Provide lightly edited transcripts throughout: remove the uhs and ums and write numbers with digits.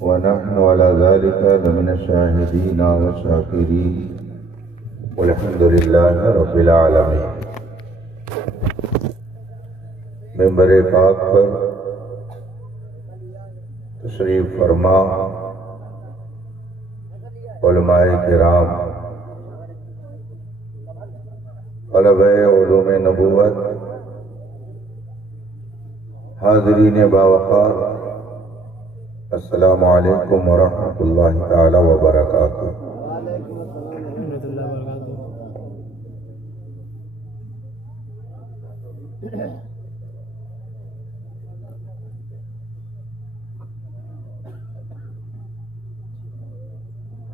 ونحن على ذلك لمن الشاهدين والشاكرين والحمد لله رب العالمين۔ منبر پاک پر تشریف فرما علماء کرام، طلبہ علوم نبوت، حاضرین باوقار، السلام علیکم ورحمۃ اللہ تعالی وبرکاتہ۔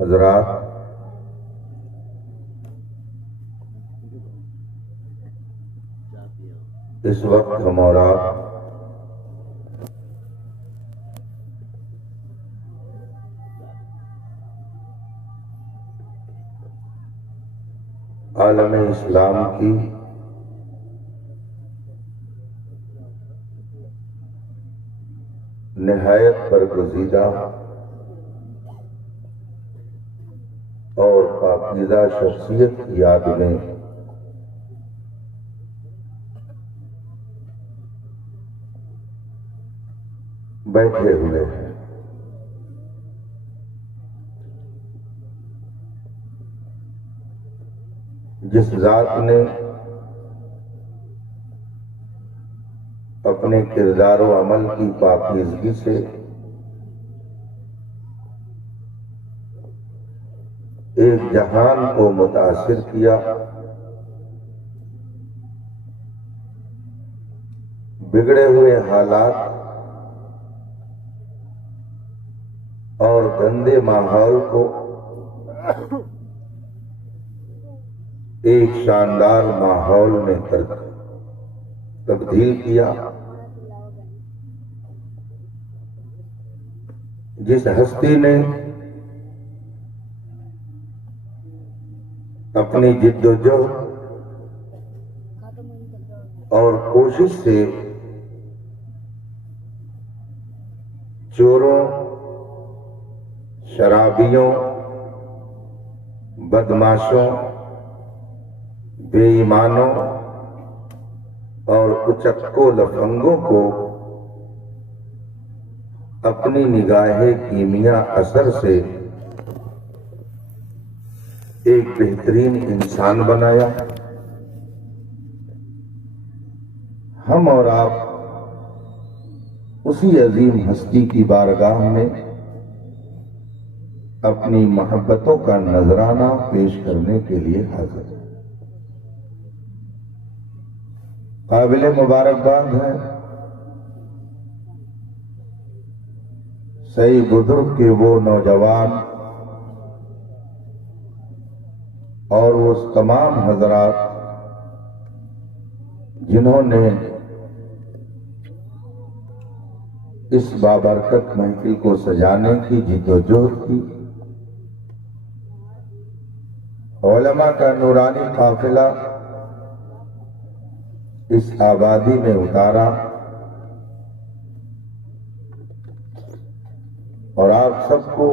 حضرات، اس وقت ہمارا عالم اسلام کی نہایت برگزیدہ اور پاکیزہ شخصیت کی یاد میں بیٹھے ہوئے ہیں۔ جس ذات نے اپنے کردار و عمل کی پاکیزگی سے ایک جہان کو متاثر کیا، بگڑے ہوئے حالات اور گندے ماحول کو ایک شاندار ماحول میں تبدیل کیا۔ جس ہستی نے اپنی جد و جہد اور کوشش سے چوروں، شرابیوں، بدماشوں، بے ایمانوں اور اچکو لفنگوں کو اپنی نگاہ کیمیا اثر سے ایک بہترین انسان بنایا، ہم اور آپ اسی عظیم ہستی کی بارگاہ میں اپنی محبتوں کا نذرانہ پیش کرنے کے لیے حاضر ہیں۔ قابل مبارکباد ہے صحیح بزرگ کے وہ نوجوان اور وہ تمام حضرات جنہوں نے اس بابرکت محفل کو سجانے کی جد و جہد کی، علماء کا نورانی قافلہ اس آبادی میں اتارا، اور آپ سب کو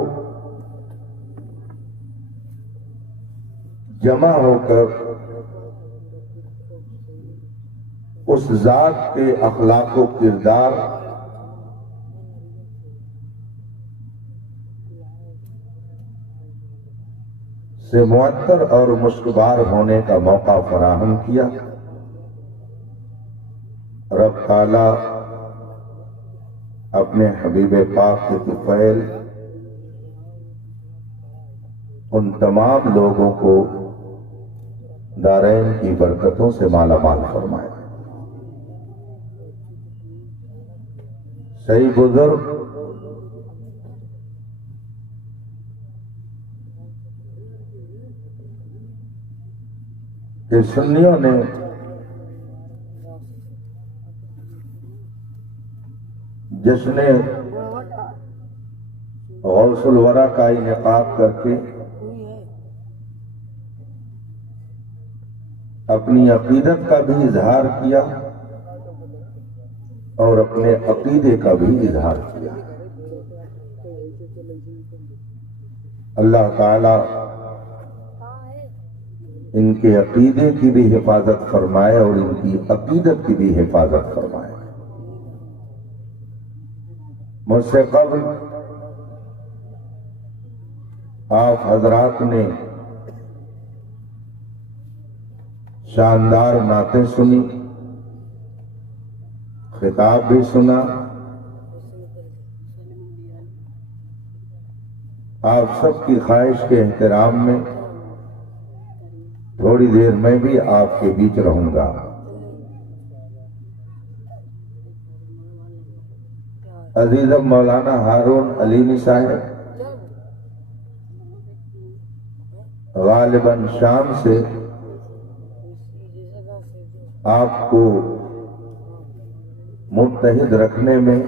جمع ہو کر اس ذات کے اخلاق و کردار سے معطر اور مشکبار ہونے کا موقع فراہم کیا۔ رب تعالیٰ اپنے حبیب پاک کے طفیل ان تمام لوگوں کو دارین کی برکتوں سے مالا مال فرمائے۔ صحیح بزرگ کہ سنیوں نے جشن غوث الورا کا انعقاد کر کے اپنی عقیدت کا بھی اظہار کیا اور اپنے عقیدے کا بھی اظہار کیا۔ اللہ تعالی ان کے عقیدے کی بھی حفاظت فرمائے اور ان کی عقیدت کی بھی حفاظت فرمائے۔ مجھ سے قبل آپ حضرات نے شاندار نعتیں سنی، خطاب بھی سنا۔ آپ سب کی خواہش کے احترام میں تھوڑی دیر میں بھی آپ کے بیچ رہوں گا۔ عزیزم مولانا ہارون علیمی صاحب غالباً شام سے آپ کو متحد رکھنے میں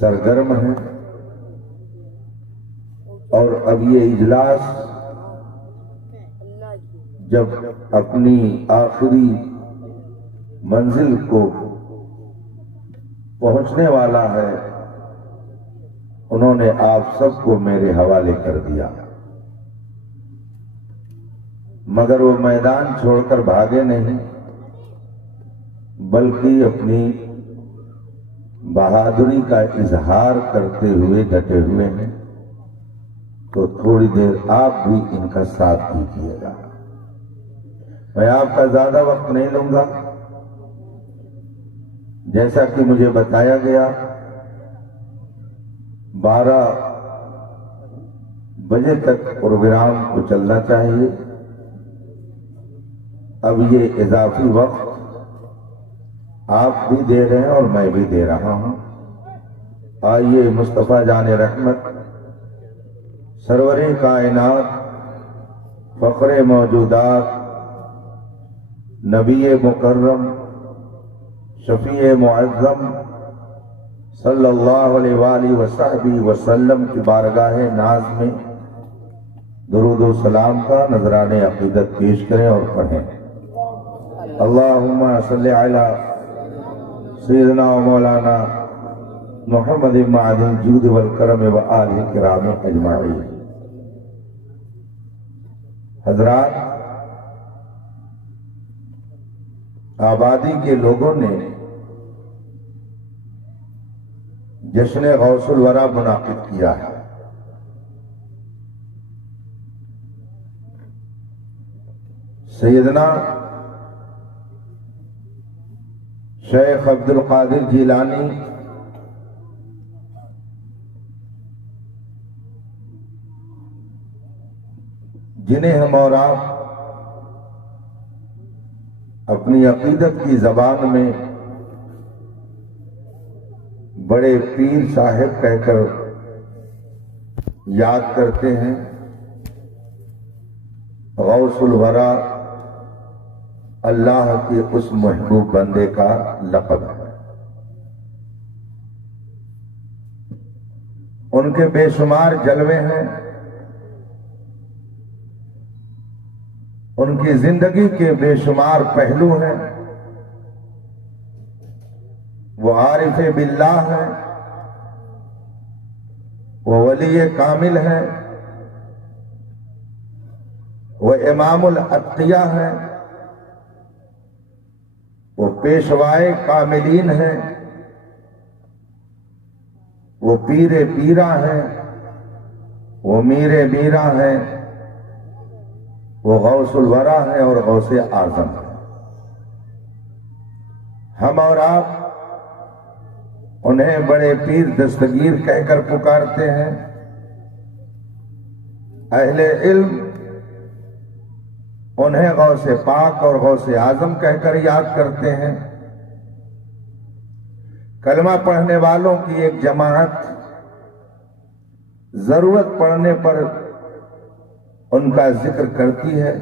سرگرم ہیں، اور اب یہ اجلاس جب اپنی آخری منزل کو پہنچنے والا ہے، انہوں نے آپ سب کو میرے حوالے کر دیا، مگر وہ میدان چھوڑ کر بھاگے نہیں، بلکہ اپنی بہادری کا اظہار کرتے ہوئے ڈٹے ہوئے ہیں۔ تو تھوڑی دیر آپ بھی ان کا ساتھ دیجیے گا۔ میں آپ کا زیادہ وقت نہیں لوں گا۔ جیسا کہ مجھے بتایا گیا 12 بجے تک پروگرام کو چلنا چاہیے۔ اب یہ اضافی وقت آپ بھی دے رہے ہیں اور میں بھی دے رہا ہوں۔ آئیے مصطفیٰ جان رحمت سرور کائنات فخر موجودات نبی مکرم شفیع معظم صلی اللہ علیہ وآلہ وصحبہ وسلم کی بارگاہ ناز میں درود و سلام کا نذران عقیدت پیش کریں اور پڑھیں۔ اللہم صلی علی سیدنا و مولانا محمد معدن الجود والکرم و آلہ کرام اجمعین۔ حضرات، آبادی کے لوگوں نے جشن غوث الورا منعقد کیا ہے۔ سیدنا شیخ عبد القادر جیلانی جنہیں ہم اور آپ اپنی عقیدت کی زبان میں بڑے پیر صاحب کہہ کر یاد کرتے ہیں، غوث الورا اللہ کے اس محبوب بندے کا لقب ہے۔ ان کے بے شمار جلوے ہیں، ان کی زندگی کے بے شمار پہلو ہیں۔ وہ عارف باللہ ہیں، وہ ولی کامل ہیں، وہ امام الاتقیاء ہیں، وہ پیشوائے کاملین ہیں، وہ پیر پیرا ہیں، وہ میر میرا ہیں، وہ غوث الورا ہیں اور غوث اعظم ہیں۔ ہم اور آپ انہیں بڑے پیر دستگیر کہہ کر پکارتے ہیں۔ اہل علم انہیں غوث پاک اور غوث اعظم کہہ کر یاد کرتے ہیں۔ کلمہ پڑھنے والوں کی ایک جماعت ضرورت پڑنے پر ان کا ذکر کرتی ہے،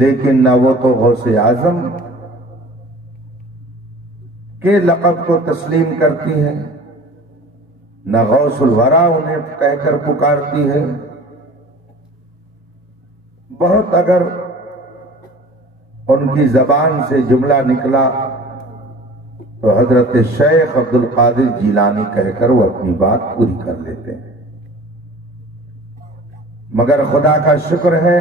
لیکن نہ وہ تو غوث اعظم کے لقب کو تسلیم کرتی ہے، نہ غوث الورا انہیں کہہ کر پکارتی ہے۔ بہت اگر ان کی زبان سے جملہ نکلا تو حضرت شیخ عبد القادر جیلانی کہہ کر وہ اپنی بات پوری کر لیتے ہیں۔ مگر خدا کا شکر ہے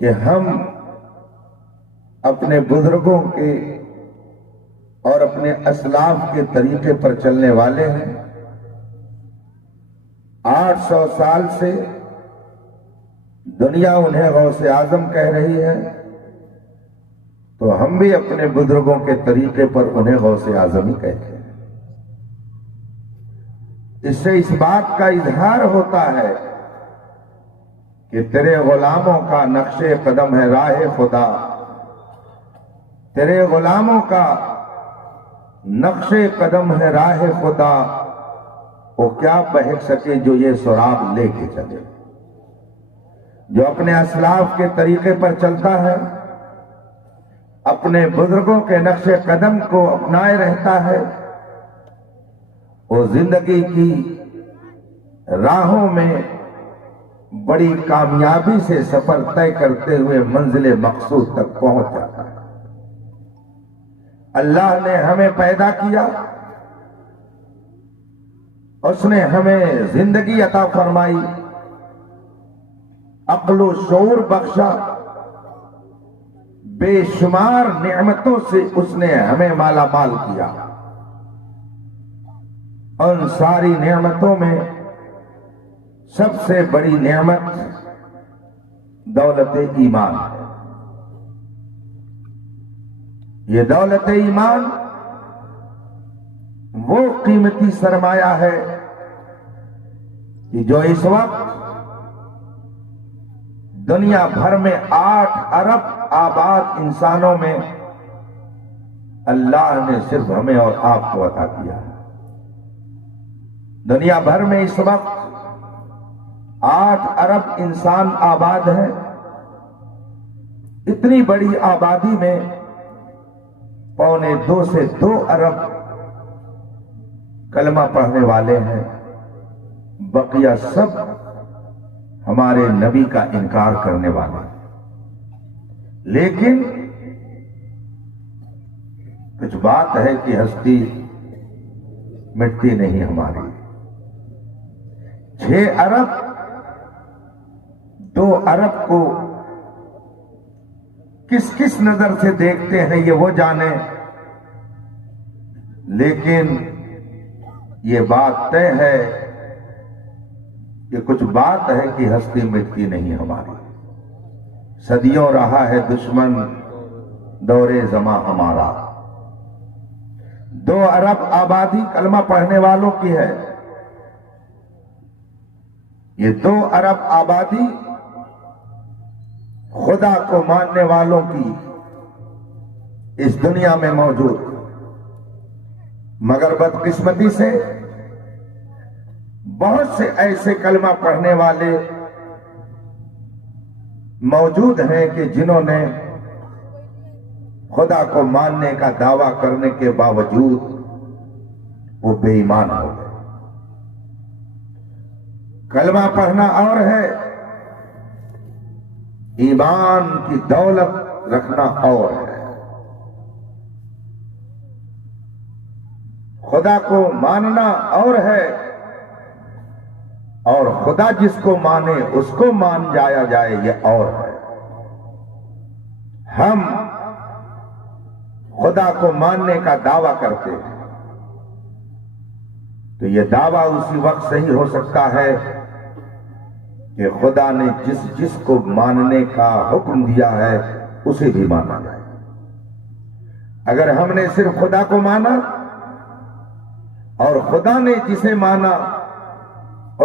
کہ ہم اپنے بزرگوں کے اور اپنے اسلاف کے طریقے پر چلنے والے ہیں۔ 800 سال سے دنیا انہیں غوث اعظم کہہ رہی ہے، تو ہم بھی اپنے بزرگوں کے طریقے پر انہیں غوث اعظم ہی کہتے ہیں۔ اس سے اس بات کا اظہار ہوتا ہے کہ تیرے غلاموں کا نقش قدم ہے راہ خدا، تیرے غلاموں کا نقش قدم ہے راہ خدا، وہ کیا بہک سکے جو یہ سراب لے کے چلے۔ جو اپنے اسلاف کے طریقے پر چلتا ہے، اپنے بزرگوں کے نقش قدم کو اپنائے رہتا ہے، وہ زندگی کی راہوں میں بڑی کامیابی سے سفر طے کرتے ہوئے منزل مقصود تک پہنچ جاتا ہے۔ اللہ نے ہمیں پیدا کیا، اس نے ہمیں زندگی عطا فرمائی، عقل و شعور بخشا، بے شمار نعمتوں سے اس نے ہمیں مالا مال کیا۔ ان ساری نعمتوں میں سب سے بڑی نعمت دولت ایمان ہے۔ یہ دولت ایمان وہ قیمتی سرمایہ ہے کہ جو اس وقت دنیا بھر میں 8 ارب آباد انسانوں میں اللہ نے صرف ہمیں اور آپ کو عطا کیا ہے۔ دنیا بھر میں اس وقت 8 ارب انسان آباد ہیں۔ اتنی بڑی آبادی میں 1.25 سے 2 ارب کلمہ پڑھنے والے ہیں، بقیہ سب ہمارے نبی کا انکار کرنے والے ہیں۔ لیکن کچھ بات ہے کہ ہستی مٹتی نہیں ہماری۔ 6 ارب 2 ارب کو کس کس نظر سے دیکھتے ہیں یہ وہ جانے، لیکن یہ بات طے ہے کہ کچھ بات ہے کہ ہستی مٹتی نہیں ہماری۔ صدیوں رہا ہے دشمن دور زماں ہمارا۔ 2 ارب آبادی کلمہ پڑھنے والوں کی ہے۔ یہ 2 ارب آبادی خدا کو ماننے والوں کی اس دنیا میں موجود، مگر بدقسمتی سے بہت سے ایسے کلمہ پڑھنے والے موجود ہیں کہ جنہوں نے خدا کو ماننے کا دعویٰ کرنے کے باوجود وہ بے ایمان ہو گئے۔ کلمہ پڑھنا اور ہے، ایمان کی دولت رکھنا اور ہے۔ خدا کو ماننا اور ہے، اور خدا جس کو مانے اس کو مان جایا جائے یہ اور ہے۔ ہم خدا کو ماننے کا دعویٰ کرتے ہیں تو یہ دعویٰ اسی وقت صحیح ہو سکتا ہے کہ خدا نے جس کو ماننے کا حکم دیا ہے اسے بھی مانا جائے۔ اگر ہم نے صرف خدا کو مانا اور خدا نے جسے مانا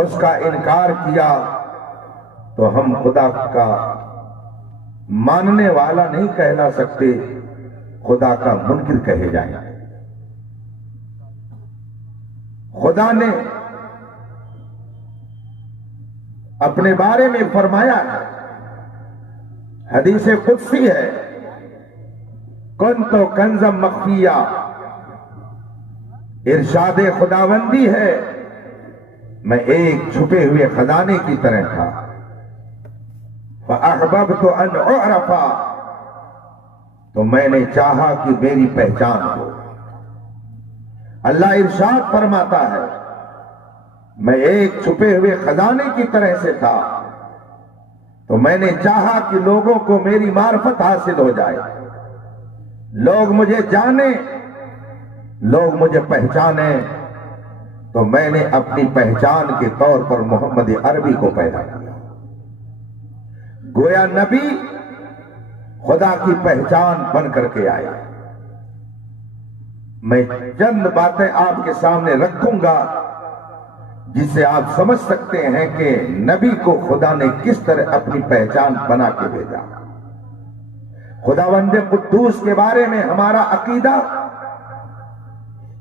اس کا انکار کیا تو ہم خدا کا ماننے والا نہیں کہلا سکتے، خدا کا منکر کہے جائیں۔ خدا نے اپنے بارے میں فرمایا ہے، حدیث قدسی ہے، کنت کنزا مخفیہ، ارشاد خداوندی ہے میں ایک چھپے ہوئے خزانے کی طرح تھا۔ فَأَحْبَبْتُ أَنْ أُعْرَفَ، تو میں نے چاہا کہ میری پہچان ہو۔ اللہ ارشاد فرماتا ہے میں ایک چھپے ہوئے خزانے کی طرح سے تھا، تو میں نے چاہا کہ لوگوں کو میری معرفت حاصل ہو جائے، لوگ مجھے جانیں، لوگ مجھے پہچانیں، تو میں نے اپنی پہچان کے طور پر محمد عربی کو پیدا کیا۔ گویا نبی خدا کی پہچان بن کر کے آئے۔ میں چند باتیں آپ کے سامنے رکھوں گا جس سے آپ سمجھ سکتے ہیں کہ نبی کو خدا نے کس طرح اپنی پہچان بنا کے بھیجا۔ خداوند قدوس کے بارے میں ہمارا عقیدہ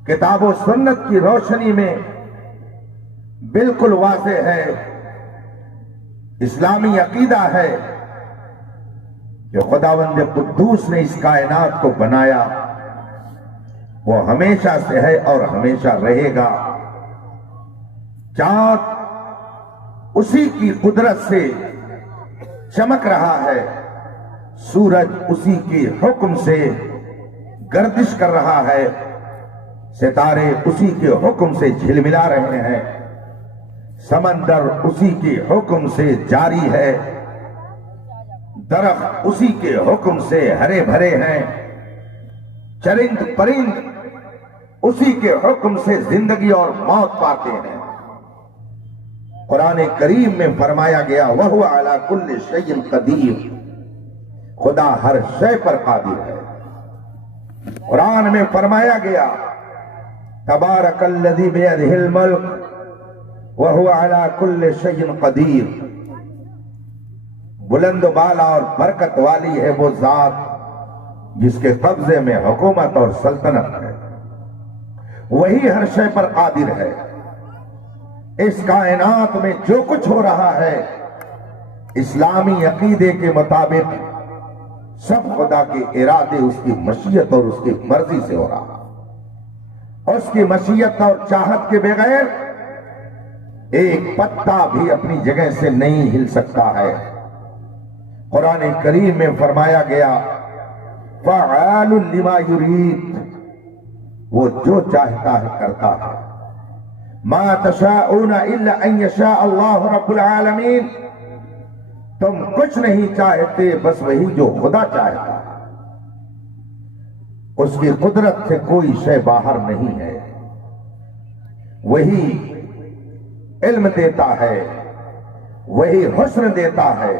کتاب و سنت کی روشنی میں بالکل واضح ہے، اسلامی عقیدہ ہے کہ خداوند قدوس نے اس کائنات کو بنایا، وہ ہمیشہ سے ہے اور ہمیشہ رہے گا۔ چاند اسی کی قدرت سے چمک رہا ہے، سورج اسی کے حکم سے گردش کر رہا ہے، ستارے اسی کے حکم سے جھلملا رہے ہیں، سمندر اسی کے حکم سے جاری ہے، درخت اسی کے حکم سے ہرے بھرے ہیں، چرند پرند اسی کے حکم سے زندگی اور موت پاتے ہیں۔ قرآن کریم میں فرمایا گیا وَهُوَ عَلَى كُلِّ شَيْءٍ قَدِيرٌ، خدا ہر شے پر قادر ہے۔ قرآن میں فرمایا گیا تبارک الذی بیدہ الملک وَهُوَ عَلَى كُلِّ شَيْءٍ قَدِيرٌ، بلند و بالا اور برکت والی ہے وہ ذات جس کے قبضے میں حکومت اور سلطنت ہے، وہی ہر شے پر قادر ہے۔ اس کائنات میں جو کچھ ہو رہا ہے اسلامی عقیدے کے مطابق سب خدا کے ارادے، اس کی مشیت اور اس کی مرضی سے ہو رہا۔ اس کی مشیت اور چاہت کے بغیر ایک پتا بھی اپنی جگہ سے نہیں ہل سکتا ہے۔ قرآن کریم میں فرمایا گیا فعال لما یرید، وہ جو چاہتا ہے کرتا ہے۔ ما تشاءون الا ان یشاء اللہ رب العالمین، تم کچھ نہیں چاہتے بس وہی جو خدا چاہتا ہے، اس کی قدرت سے کوئی شے باہر نہیں ہے۔ وہی علم دیتا ہے، وہی حسن دیتا ہے،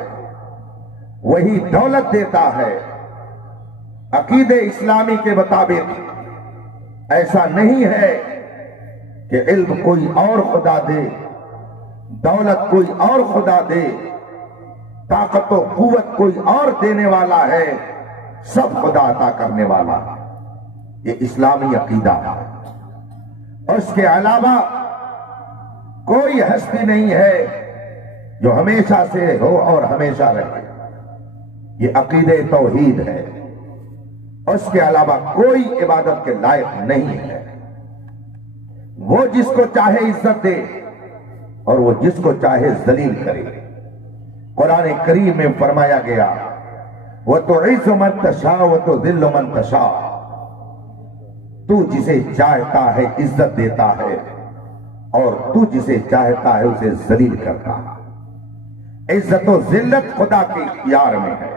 وہی دولت دیتا ہے۔ عقیدے اسلامی کے مطابق ایسا نہیں ہے کہ علم کوئی اور خدا دے، دولت کوئی اور خدا دے، طاقت و قوت کوئی اور دینے والا ہے، سب خدا عطا کرنے والا ہے۔ یہ اسلامی عقیدہ ہے۔ اس کے علاوہ کوئی ہستی نہیں ہے جو ہمیشہ سے ہو اور ہمیشہ رہے، یہ عقیدہ توحید ہے۔ اس کے علاوہ کوئی عبادت کے لائق نہیں ہے۔ وہ جس کو چاہے عزت دے اور وہ جس کو چاہے ذلیل کرے۔ قرآن کریم میں فرمایا گیا وَتُعِزُّ مَن تَشَاءُ وَتُذِلُّ مَن تَشَاءُ، تو جسے چاہتا ہے عزت دیتا ہے اور تو جسے چاہتا ہے اسے ذلیل کرتا ہے۔ عزت و ذلت خدا کے اختیار میں ہے،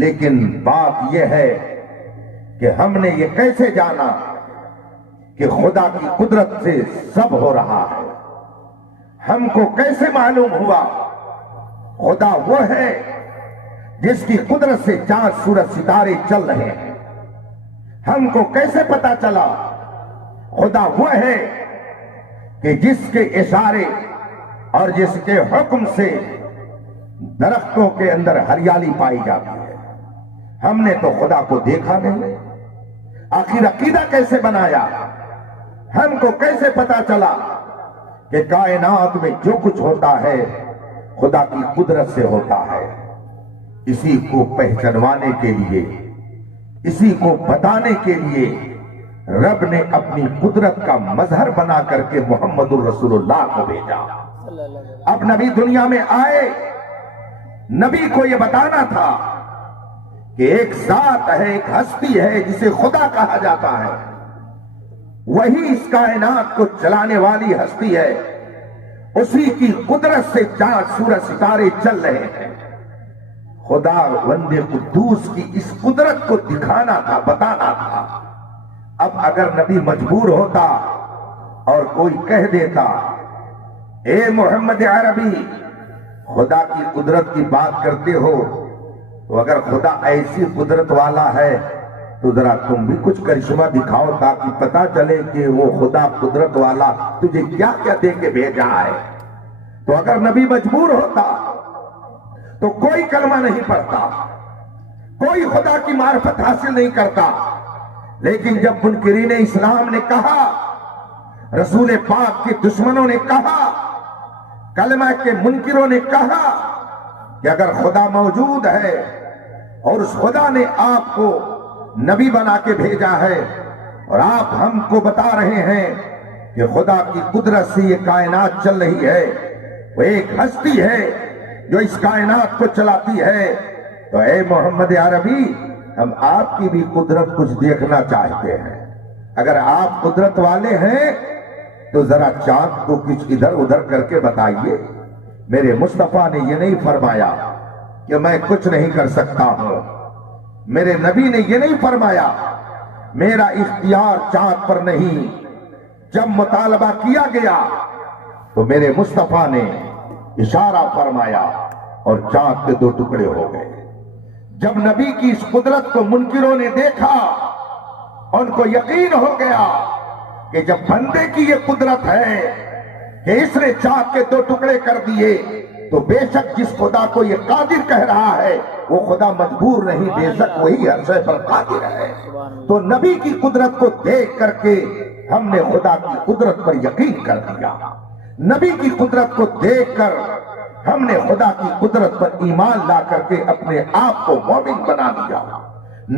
لیکن بات یہ ہے کہ ہم نے یہ کیسے جانا کہ خدا کی قدرت سے سب ہو رہا ہے؟ ہم کو کیسے معلوم ہوا خدا وہ ہے جس کی قدرت سے چاند سورج ستارے چل رہے ہیں؟ ہم کو کیسے پتا چلا خدا وہ ہے کہ جس کے اشارے اور جس کے حکم سے درختوں کے اندر ہریالی پائی جاتی ہے؟ ہم نے تو خدا کو دیکھا نہیں، آخر عقیدہ کیسے بنایا؟ ہم کو کیسے پتا چلا کہ کائنات میں جو کچھ ہوتا ہے خدا کی قدرت سے ہوتا ہے؟ اسی کو پہچانوانے کے لیے، اسی کو بتانے کے لیے رب نے اپنی قدرت کا مظہر بنا کر کے محمد الرسول اللہ کو بھیجا۔ اب نبی دنیا میں آئے، نبی کو یہ بتانا تھا کہ ایک ذات ہے، ایک ہستی ہے جسے خدا کہا جاتا ہے، وہی اس کائنات کو چلانے والی ہستی ہے، اسی کی قدرت سے چاند سورج ستارے چل رہے ہیں۔ خدا بند قدوس کی اس قدرت کو دکھانا تھا، بتانا تھا۔ اب اگر نبی مجبور ہوتا اور کوئی کہہ دیتا اے محمد عربی خدا کی قدرت کی بات کرتے ہو، تو اگر خدا ایسی قدرت والا ہے تو ذرا تم بھی کچھ کرشمہ دکھاؤ تاکہ پتا چلے کہ وہ خدا قدرت والا تجھے کیا کیا دے کے بھیجا ہے۔ تو اگر نبی مجبور ہوتا تو کوئی کلمہ نہیں پڑھتا، کوئی خدا کی معرفت حاصل نہیں کرتا۔ لیکن جب منکرین اسلام نے کہا، رسول پاک کے دشمنوں نے کہا، کلمہ کے منکروں نے کہا کہ اگر خدا موجود ہے اور اس خدا نے آپ کو نبی بنا کے بھیجا ہے اور آپ ہم کو بتا رہے ہیں کہ خدا کی قدرت سے یہ کائنات چل رہی ہے، وہ ایک ہستی ہے جو اس کائنات کو چلاتی ہے، تو اے محمد عربی ہم آپ کی بھی قدرت کچھ دیکھنا چاہتے ہیں۔ اگر آپ قدرت والے ہیں تو ذرا چاند کو کچھ ادھر ادھر کر کے بتائیے۔ میرے مصطفیٰ نے یہ نہیں فرمایا کہ میں کچھ نہیں کر سکتا ہوں، میرے نبی نے یہ نہیں فرمایا میرا اختیار چاند پر نہیں۔ جب مطالبہ کیا گیا تو میرے مصطفیٰ نے اشارہ فرمایا اور چاند کے دو ٹکڑے ہو گئے۔ جب نبی کی اس قدرت کو منکروں نے دیکھا، ان کو یقین ہو گیا کہ جب بندے کی یہ قدرت ہے کہ اس نے چاند کے دو ٹکڑے کر دیے، تو بے شک جس خدا کو یہ قادر کہہ رہا ہے وہ خدا مجبور نہیں، بے شک وہی ہر شے پر قادر ہے۔ تو نبی کی قدرت کو دیکھ کر کے ہم نے خدا کی قدرت پر یقین کر دیا، نبی کی قدرت کو دیکھ کر ہم نے خدا کی قدرت پر ایمان لا کر کے اپنے آپ کو مومن بنا دیا۔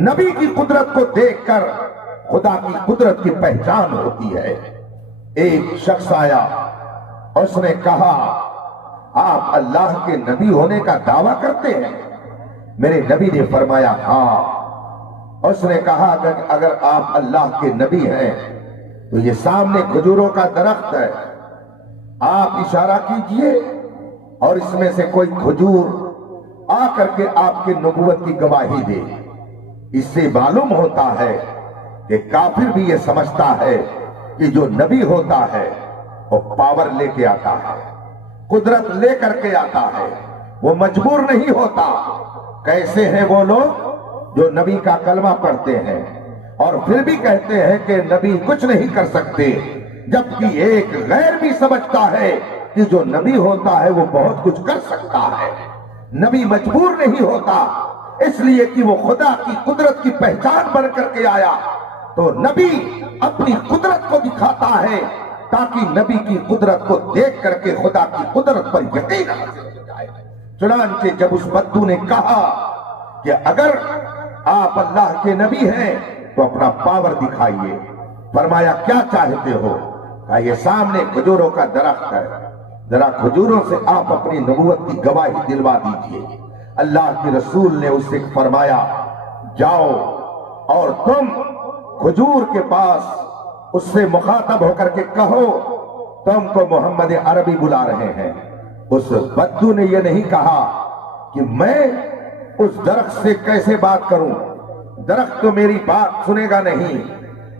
نبی کی قدرت کو دیکھ کر خدا کی قدرت کی پہچان ہوتی ہے۔ ایک شخص آیا، اس نے کہا آپ اللہ کے نبی ہونے کا دعویٰ کرتے ہیں؟ میرے نبی نے فرمایا ہاں۔ اس نے کہا اگر آپ اللہ کے نبی ہیں تو یہ سامنے کھجوروں کا درخت ہے، آپ اشارہ کیجئے اور اس میں سے کوئی کھجور آ کر کے آپ کی نبوت کی گواہی دے۔ اس سے معلوم ہوتا ہے کہ کافر بھی یہ سمجھتا ہے کہ جو نبی ہوتا ہے وہ پاور لے کے آتا ہے، قدرت لے کر کے آتا ہے، وہ مجبور نہیں ہوتا۔ کیسے ہیں وہ لوگ جو نبی کا کلمہ پڑھتے ہیں اور پھر بھی کہتے ہیں کہ نبی کچھ نہیں کر سکتے، جبکہ ایک غیر بھی سمجھتا ہے کہ جو نبی ہوتا ہے وہ بہت کچھ کر سکتا ہے۔ نبی مجبور نہیں ہوتا، اس لیے کہ وہ خدا کی قدرت کی پہچان بن کر کے آیا، تو نبی اپنی قدرت کو دکھاتا ہے تاکہ نبی کی قدرت کو دیکھ کر کے خدا کی قدرت پر یقین حاصل ہو جائے۔ چنانچہ جب اس بدو نے کہا کہ اگر آپ اللہ کے نبی ہیں تو اپنا پاور دکھائیے، فرمایا کیا چاہتے ہو؟ کہا یہ سامنے کھجوروں کا درخت ہے، ذرا کھجوروں سے آپ اپنی نبوت کی گواہی دلوا دیجئے۔ اللہ کے رسول نے اس سے فرمایا جاؤ اور تم کھجور کے پاس اس سے مخاطب ہو کر کے کہو تم کو محمد عربی بلا رہے ہیں۔ اس بدو نے یہ نہیں کہا کہ میں اس درخت سے کیسے بات کروں، درخت تو میری بات سنے گا نہیں،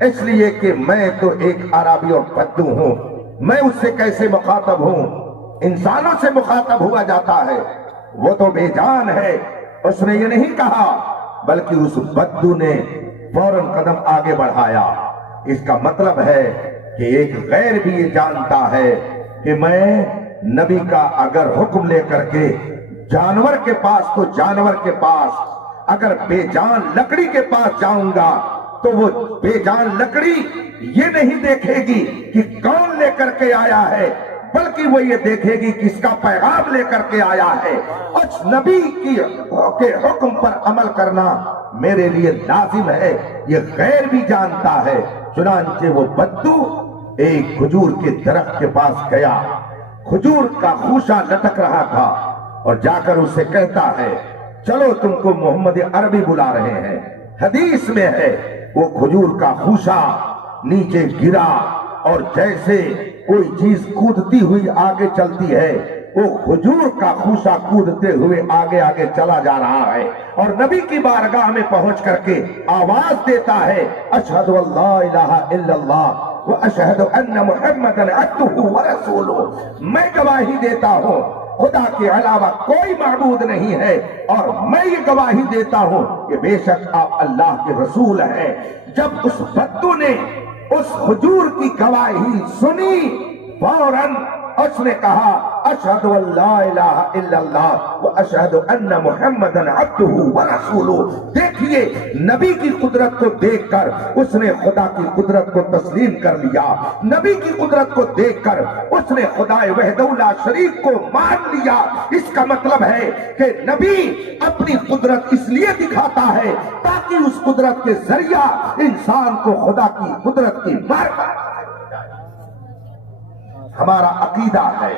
اس لیے کہ میں تو ایک عربی اور بدو ہوں، میں اس سے کیسے مخاطب ہوں؟ انسانوں سے مخاطب ہوا جاتا ہے، وہ تو بے جان ہے۔ اس نے یہ نہیں کہا، بلکہ اس بدو نے فوراً قدم آگے بڑھایا۔ اس کا مطلب ہے کہ ایک غیر بھی یہ جانتا ہے کہ میں نبی کا اگر حکم لے کر کے جانور کے پاس تو جانور کے پاس، اگر بے جان لکڑی کے پاس جاؤں گا تو وہ بے جان لکڑی یہ نہیں دیکھے گی کہ کون لے کر کے آیا ہے، بلکہ وہ یہ دیکھے گی کس کا پیغام لے کر کے آیا ہے۔ اس نبی کے حکم پر عمل کرنا میرے لیے لازم ہے، یہ غیر بھی جانتا ہے۔ چنانچہ وہ بدو ایک کھجور کے درخت کے پاس گیا، کھجور کا خوشہ لٹک رہا تھا، اور جا کر اسے کہتا ہے چلو تم کو محمد عربی بلا رہے ہیں. حدیث میں ہے وہ کھجور کا خوشہ نیچے گرا اور جیسے کوئی چیز کودتی ہوئی آگے چلتی ہے وہ کھجور کا خوشہ کودتے ہوئے آگے آگے چلا جا رہا ہے اور نبی کی بارگاہ میں پہنچ کر کے آواز دیتا ہے اشہد ان لا الہ الا اللہ واشہد ان محمدا عبدہ ورسولہ. میں گواہی دیتا ہوں خدا کے علاوہ کوئی معبود نہیں ہے اور میں یہ گواہی دیتا ہوں کہ بے شک آپ اللہ کے رسول ہیں. جب اس بدو نے اس کھجور کی گواہی سنی فوراً اس نے کہا اشہد ان لا الہ الا اللہ واشہد ان محمدا عبدہ ورسولہ. دیکھیے نبی کی قدرت کو دیکھ کر اس نے خدا کی قدرت کو تسلیم کر لیا. نبی کی قدرت کو دیکھ کر اس نے خدا وحدہ لا شریک کو مان لیا. اس کا مطلب ہے کہ نبی اپنی قدرت اس لیے دکھاتا ہے تاکہ اس قدرت کے ذریعہ انسان کو خدا کی قدرت کی معرفت. ہمارا عقیدہ ہے.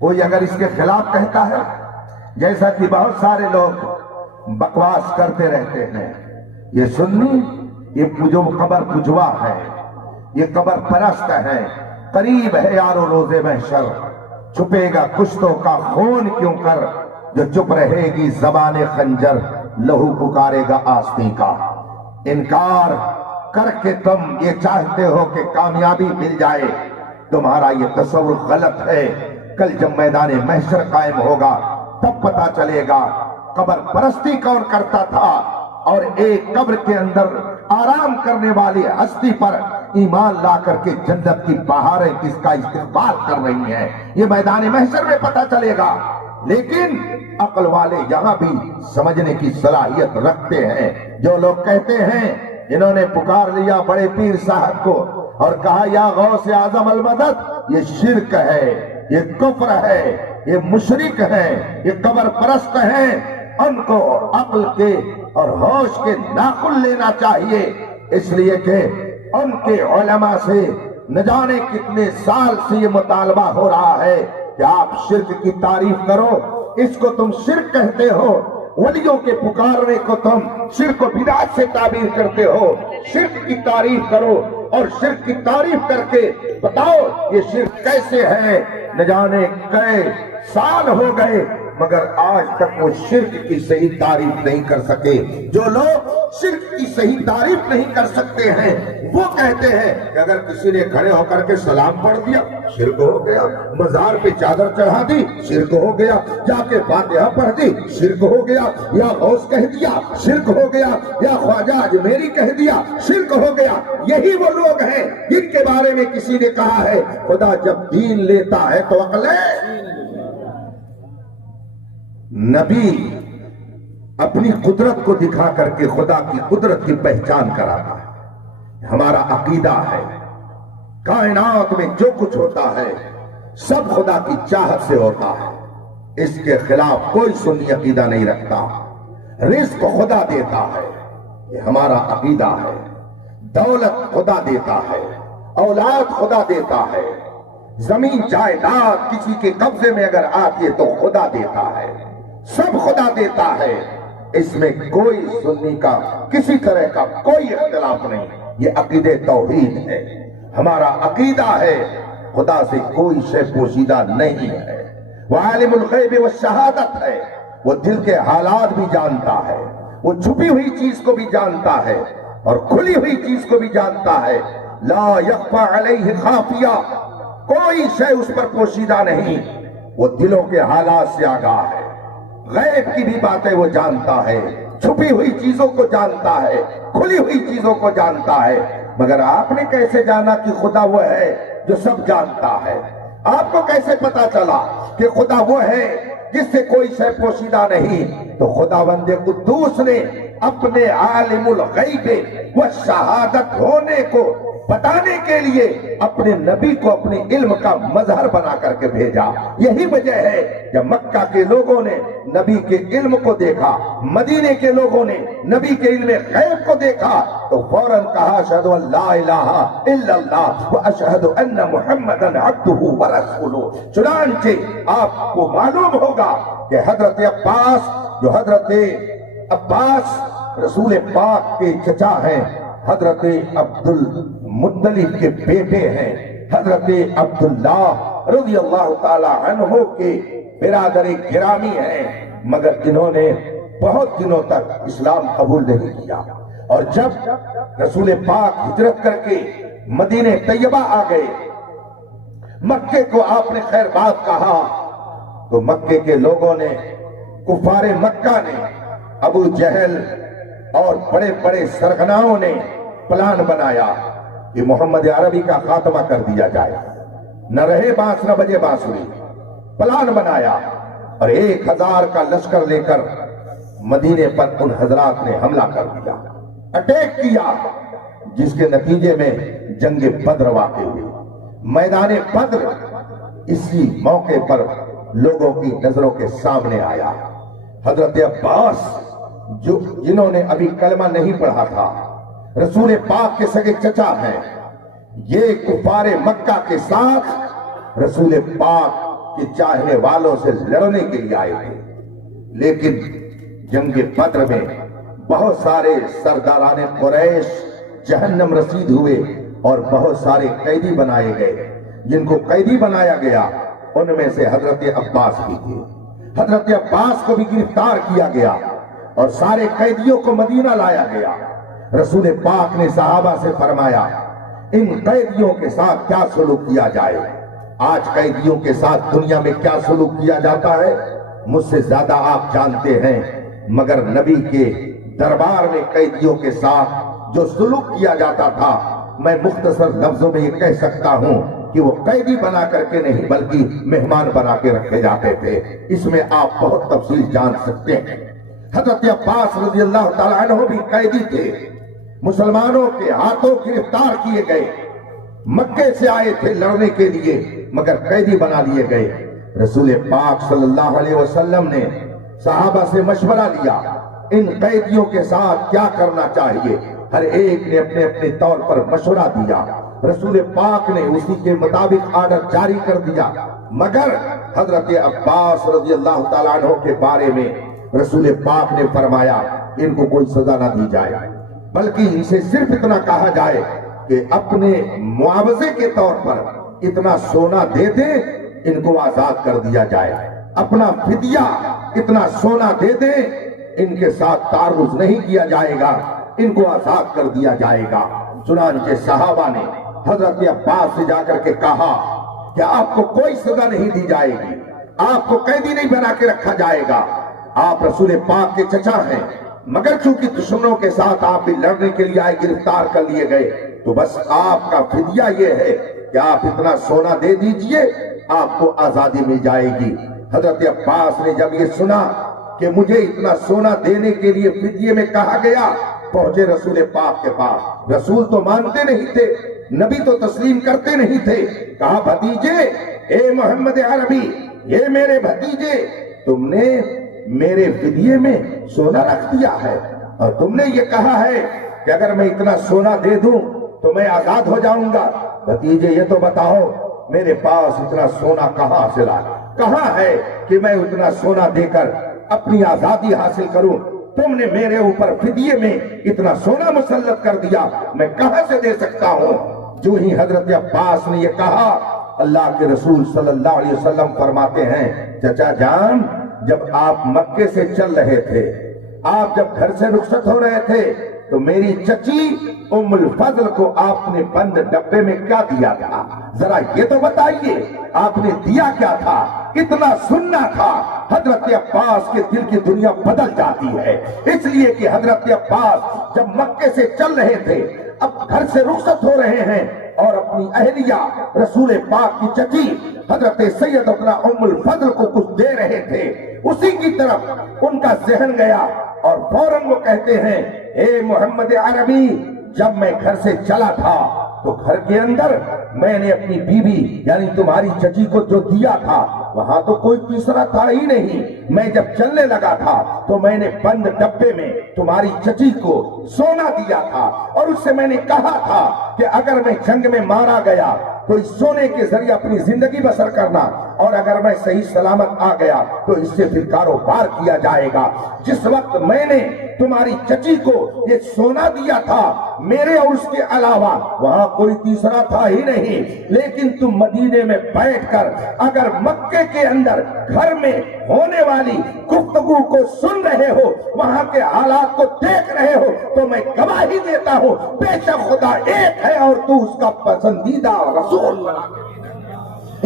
کوئی اگر اس کے خلاف کہتا ہے جیسا کہ بہت سارے لوگ بکواس کرتے رہتے ہیں یہ سنی یہ جو قبر پجوا ہے یہ قبر پرست ہے قریب ہے یارو روز محشر چھپے گا کشتوں کا خون کیوں کر جو چپ رہے گی زبان خنجر لہو پکارے گا آستین کا. انکار کر کے تم یہ چاہتے ہو کہ کامیابی مل جائے تمہارا یہ تصور غلط ہے. کل جب میدان محشر قائم ہوگا تب پتا چلے گا قبر پرستی کون کرتا تھا اور ایک قبر کے اندر آرام کرنے والی ہستی پر ایمان لا کر کے جنت کی بہاریں کس کا استقبال کر رہی ہیں یہ میدان محشر میں پتا چلے گا. لیکن عقل والے یہاں بھی سمجھنے کی صلاحیت رکھتے ہیں. جو لوگ کہتے ہیں انہوں نے پکار لیا بڑے پیر صاحب کو اور کہا یا غوث اعظم المدد یہ شرک ہے یہ کفر ہے یہ مشرک ہے یہ قبر پرست ہیں. ان کو عقل کے اور ہوش کے ناخن لینا چاہیے اس لیے کہ ان کے علماء سے نہ جانے کتنے سال سے یہ مطالبہ ہو رہا ہے کہ آپ شرک کی تعریف کرو. اس کو تم شرک کہتے ہو. ولیوں کے پکارنے کو تم شرک و بدعت سے تعبیر کرتے ہو. شرک کی تعریف کرو اور شرک کی تعریف کر کے بتاؤ یہ شرک کیسے ہے. نہ جانے کئے سال ہو گئے مگر آج تک وہ شرک کی صحیح تعریف نہیں کر سکے. جو لوگ شرک کی صحیح تعریف نہیں کر سکتے ہیں وہ کہتے ہیں کہ اگر کسی نے کھڑے ہو کر کے سلام پڑھ دیا شرک ہو گیا, مزار پہ چادر چڑھا دی شرک ہو گیا, جا کے فاتحہ پڑھ دی شرک ہو گیا, یا غوث کہہ دیا شرک ہو گیا, یا خواجہ اجمیری کہہ دیا شرک ہو گیا. یہی وہ لوگ ہیں جن کے بارے میں کسی نے کہا ہے خدا جب دین لیتا ہے تو عقل ہے. نبی اپنی قدرت کو دکھا کر کے خدا کی قدرت کی پہچان کراتا ہے. ہمارا عقیدہ ہے کائنات میں جو کچھ ہوتا ہے سب خدا کی چاہت سے ہوتا ہے. اس کے خلاف کوئی سنی عقیدہ نہیں رکھتا. رزق خدا دیتا ہے یہ ہمارا عقیدہ ہے. دولت خدا دیتا ہے, اولاد خدا دیتا ہے, زمین جائیداد کسی کے قبضے میں اگر آتی ہے تو خدا دیتا ہے. سب خدا دیتا ہے. اس میں کوئی سنی کا کسی طرح کا کوئی اختلاف نہیں. یہ عقیدہ توحید ہے. ہمارا عقیدہ ہے خدا سے کوئی شے پوشیدہ نہیں ہے. وہ عالم الغیب والشہادت ہے. وہ دل کے حالات بھی جانتا ہے, وہ چھپی ہوئی چیز کو بھی جانتا ہے اور کھلی ہوئی چیز کو بھی جانتا ہے. لا یخفی علیہ خافیہ, کوئی شے اس پر پوشیدہ نہیں. وہ دلوں کے حالات سے آگاہ ہے. غیب کی بھی باتیں وہ جانتا ہے, چھپی ہوئی چیزوں کو جانتا ہے, کھلی ہوئی چیزوں کو جانتا ہے. مگر آپ نے کیسے جانا کہ خدا وہ ہے جو سب جانتا ہے؟ آپ کو کیسے پتا چلا کہ خدا وہ ہے جس سے کوئی شے پوشیدہ نہیں؟ تو خداوند قدوس نے اپنے عالم الغیب و شہادت ہونے کو بتانے کے لیے اپنے نبی کو اپنے علم کا مظہر بنا کر کے بھیجا۔ یہی وجہ ہے جب مکہ کے لوگوں نے نبی کے علم کو دیکھا، مدینے کے لوگوں نے نبی کے علم غیب کو دیکھا تو فوراً کہا اشہد ان لا الہ الا اللہ واشہد ان محمدًا عبدہ ورسولہ۔ چنانچہ آپ کو معلوم ہوگا کہ حضرت عباس، جو حضرت عباس رسول پاک کے چچا ہیں، حضرت عبد المطلب کے بیٹے ہیں، حضرت عبداللہ رضی اللہ تعالی عنہ کے برادر گرامی ہیں، مگر انہوں نے بہت دنوں تک اسلام قبول نہیں کیا۔ اور جب رسول پاک ہجرت کر کے مدینہ طیبہ آ گئے، مکے کو آپ نے خیر بات کہا تو مکے کے لوگوں نے، کفار مکہ نے، ابو جہل اور بڑے بڑے سرغناؤں نے پلان بنایا کہ محمد عربی کا خاتمہ کر دیا جائے، نہ رہے بانس نہ بجے بانسری۔ پلان بنایا اور 1000 کا لشکر لے کر مدینے پر ان حضرات نے حملہ کر دیا، اٹیک کیا، جس کے نتیجے میں جنگ بدر واقع ہوئی۔ میدان بدر اسی موقع پر لوگوں کی نظروں کے سامنے آیا۔ حضرت عباس جنہوں نے ابھی کلمہ نہیں پڑھا تھا، رسول پاک کے سگے چچا ہیں، یہ کفار مکہ کے ساتھ رسول پاک کے چاہنے والوں سے لڑنے کے لیے آئے تھے، لیکن جنگ بدر میں بہت سارے سرداران قریش جہنم رسید ہوئے اور بہت سارے قیدی بنائے گئے۔ جن کو قیدی بنایا گیا ان میں سے حضرت عباس بھی تھے۔ حضرت عباس کو بھی گرفتار کیا گیا اور سارے قیدیوں کو مدینہ لایا گیا۔ رسول پاک نے صحابہ سے فرمایا ان قیدیوں کے ساتھ کیا سلوک کیا جائے۔ آج قیدیوں کے ساتھ دنیا میں کیا سلوک کیا جاتا ہے مجھ سے زیادہ آپ جانتے ہیں، مگر نبی کے دربار میں قیدیوں کے ساتھ جو سلوک کیا جاتا تھا، میں مختصر لفظوں میں یہ کہہ سکتا ہوں کہ وہ قیدی بنا کر کے نہیں بلکہ مہمان بنا کے رکھے جاتے تھے۔ اس میں آپ بہت تفصیل جان سکتے ہیں۔ حضرت عباس رضی اللہ تعالیٰ عنہ بھی قیدی تھے، مسلمانوں کے ہاتھوں گرفتار کیے گئے، مکے سے آئے تھے لڑنے کے لیے مگر قیدی بنا لیے گئے۔ رسول پاک صلی اللہ علیہ وسلم نے صحابہ سے مشورہ لیا ان قیدیوں کے ساتھ کیا کرنا چاہیے۔ ہر ایک نے اپنے اپنے طور پر مشورہ دیا، رسول پاک نے اسی کے مطابق آرڈر جاری کر دیا، مگر حضرت عباس رضی اللہ تعالیٰ عنہ کے بارے میں رسول پاک نے فرمایا ان کو کوئی سزا نہ دی جائے، بلکہ ان سے صرف اتنا کہا جائے کہ اپنے معاوضے کے طور پر اتنا سونا دے دیں، ان کو آزاد کر دیا جائے، اپنا فدیہ اتنا سونا دے دیں، ان کے ساتھ تعرض نہیں کیا جائے گا، ان کو آزاد کر دیا جائے گا۔ چنانچہ صحابہ نے حضرت عباس سے جا کر کے کہا کہ آپ کو کوئی سزا نہیں دی جائے گی، آپ کو قیدی نہیں بنا کے رکھا جائے گا، آپ رسول پاک کے چچا ہیں، مگر چونکہ دشمنوں کے ساتھ آپ بھی لڑنے کے لیے آئے، گرفتار کر لیے گئے، تو بس آپ کا فدیہ یہ ہے کہ آپ اتنا سونا دے دیجئے، آپ کو آزادی مل جائے گی۔ حضرت عباس نے جب یہ سنا کہ مجھے اتنا سونا دینے کے لیے فدیے میں کہا گیا، پہنچے رسول پاک کے پاس۔ رسول تو مانتے نہیں تھے، نبی تو تسلیم کرتے نہیں تھے۔ کہا بھتیجے، اے محمد عربی، یہ میرے بھتیجے، تم نے میرے فدیے میں سونا رکھ دیا ہے اور تم نے یہ کہا ہے کہ اگر میں اتنا سونا دے دوں تو میں آزاد ہو جاؤں گا۔ بھتیجے یہ تو بتاؤ میرے پاس اتنا سونا کہاں سے لایا، کہاں ہے کہ میں اتنا سونا دے کر اپنی آزادی حاصل کروں؟ تم نے میرے اوپر فدیے میں اتنا سونا مسلط کر دیا، میں کہاں سے دے سکتا ہوں؟ جو ہی حضرت عباس نے یہ کہا، اللہ کے رسول صلی اللہ علیہ وسلم فرماتے ہیں چچا جان، جب آپ مکے سے چل رہے تھے، آپ جب گھر سے رخصت ہو رہے تھے تو میری چچی ام الفضل کو آپ نے بند ڈبے میں کیا دیا تھا؟ ذرا یہ تو بتائیے، آپ نے دیا کیا تھا؟ اتنا سننا تھا۔ حضرت عباس کے دل کی دنیا بدل جاتی ہے، اس لیے کہ حضرت عباس جب مکے سے چل رہے تھے، اب گھر سے رخصت ہو رہے ہیں اور اپنی اہلیہ رسول پاک کی چچی حضرت سیدتنا ام الفضل کو کچھ دے رہے تھے، اسی کی طرف ان کا ذہن گیا اور فوراً وہ کہتے ہیں اے محمد عربی، جب میں گھر سے چلا تھا تو گھر کے اندر میں نے اپنی بیوی یعنی تمہاری چچی کو جو دیا تھا وہاں تو کوئی تیسرا تھا ہی نہیں. میں جب چلنے لگا تھا تو میں نے بند ڈبے میں تمہاری چچی کو سونا دیا تھا اور اس سے میں نے کہا تھا کہ اگر میں جنگ میں مارا گیا تو اس سونے کے ذریعے اپنی زندگی بسر کرنا اور اگر میں صحیح سلامت آ گیا تو اس سے پھر کاروبار کیا جائے گا. جس وقت میں نے تمہاری چچی کو یہ سونا دیا تھا میرے اور اس کے علاوہ وہاں کوئی تیسرا تھا ہی نہیں. لیکن تم مدینے میں بیٹھ کر اگر مکے کے اندر گھر میں ہونے والی گفتگو کو سن رہے ہو وہاں کے حالات کو دیکھ رہے ہو تو میں گواہی دیتا ہوں بے شک خدا ایک ہے اور تو اس کا پسندیدہ رسول.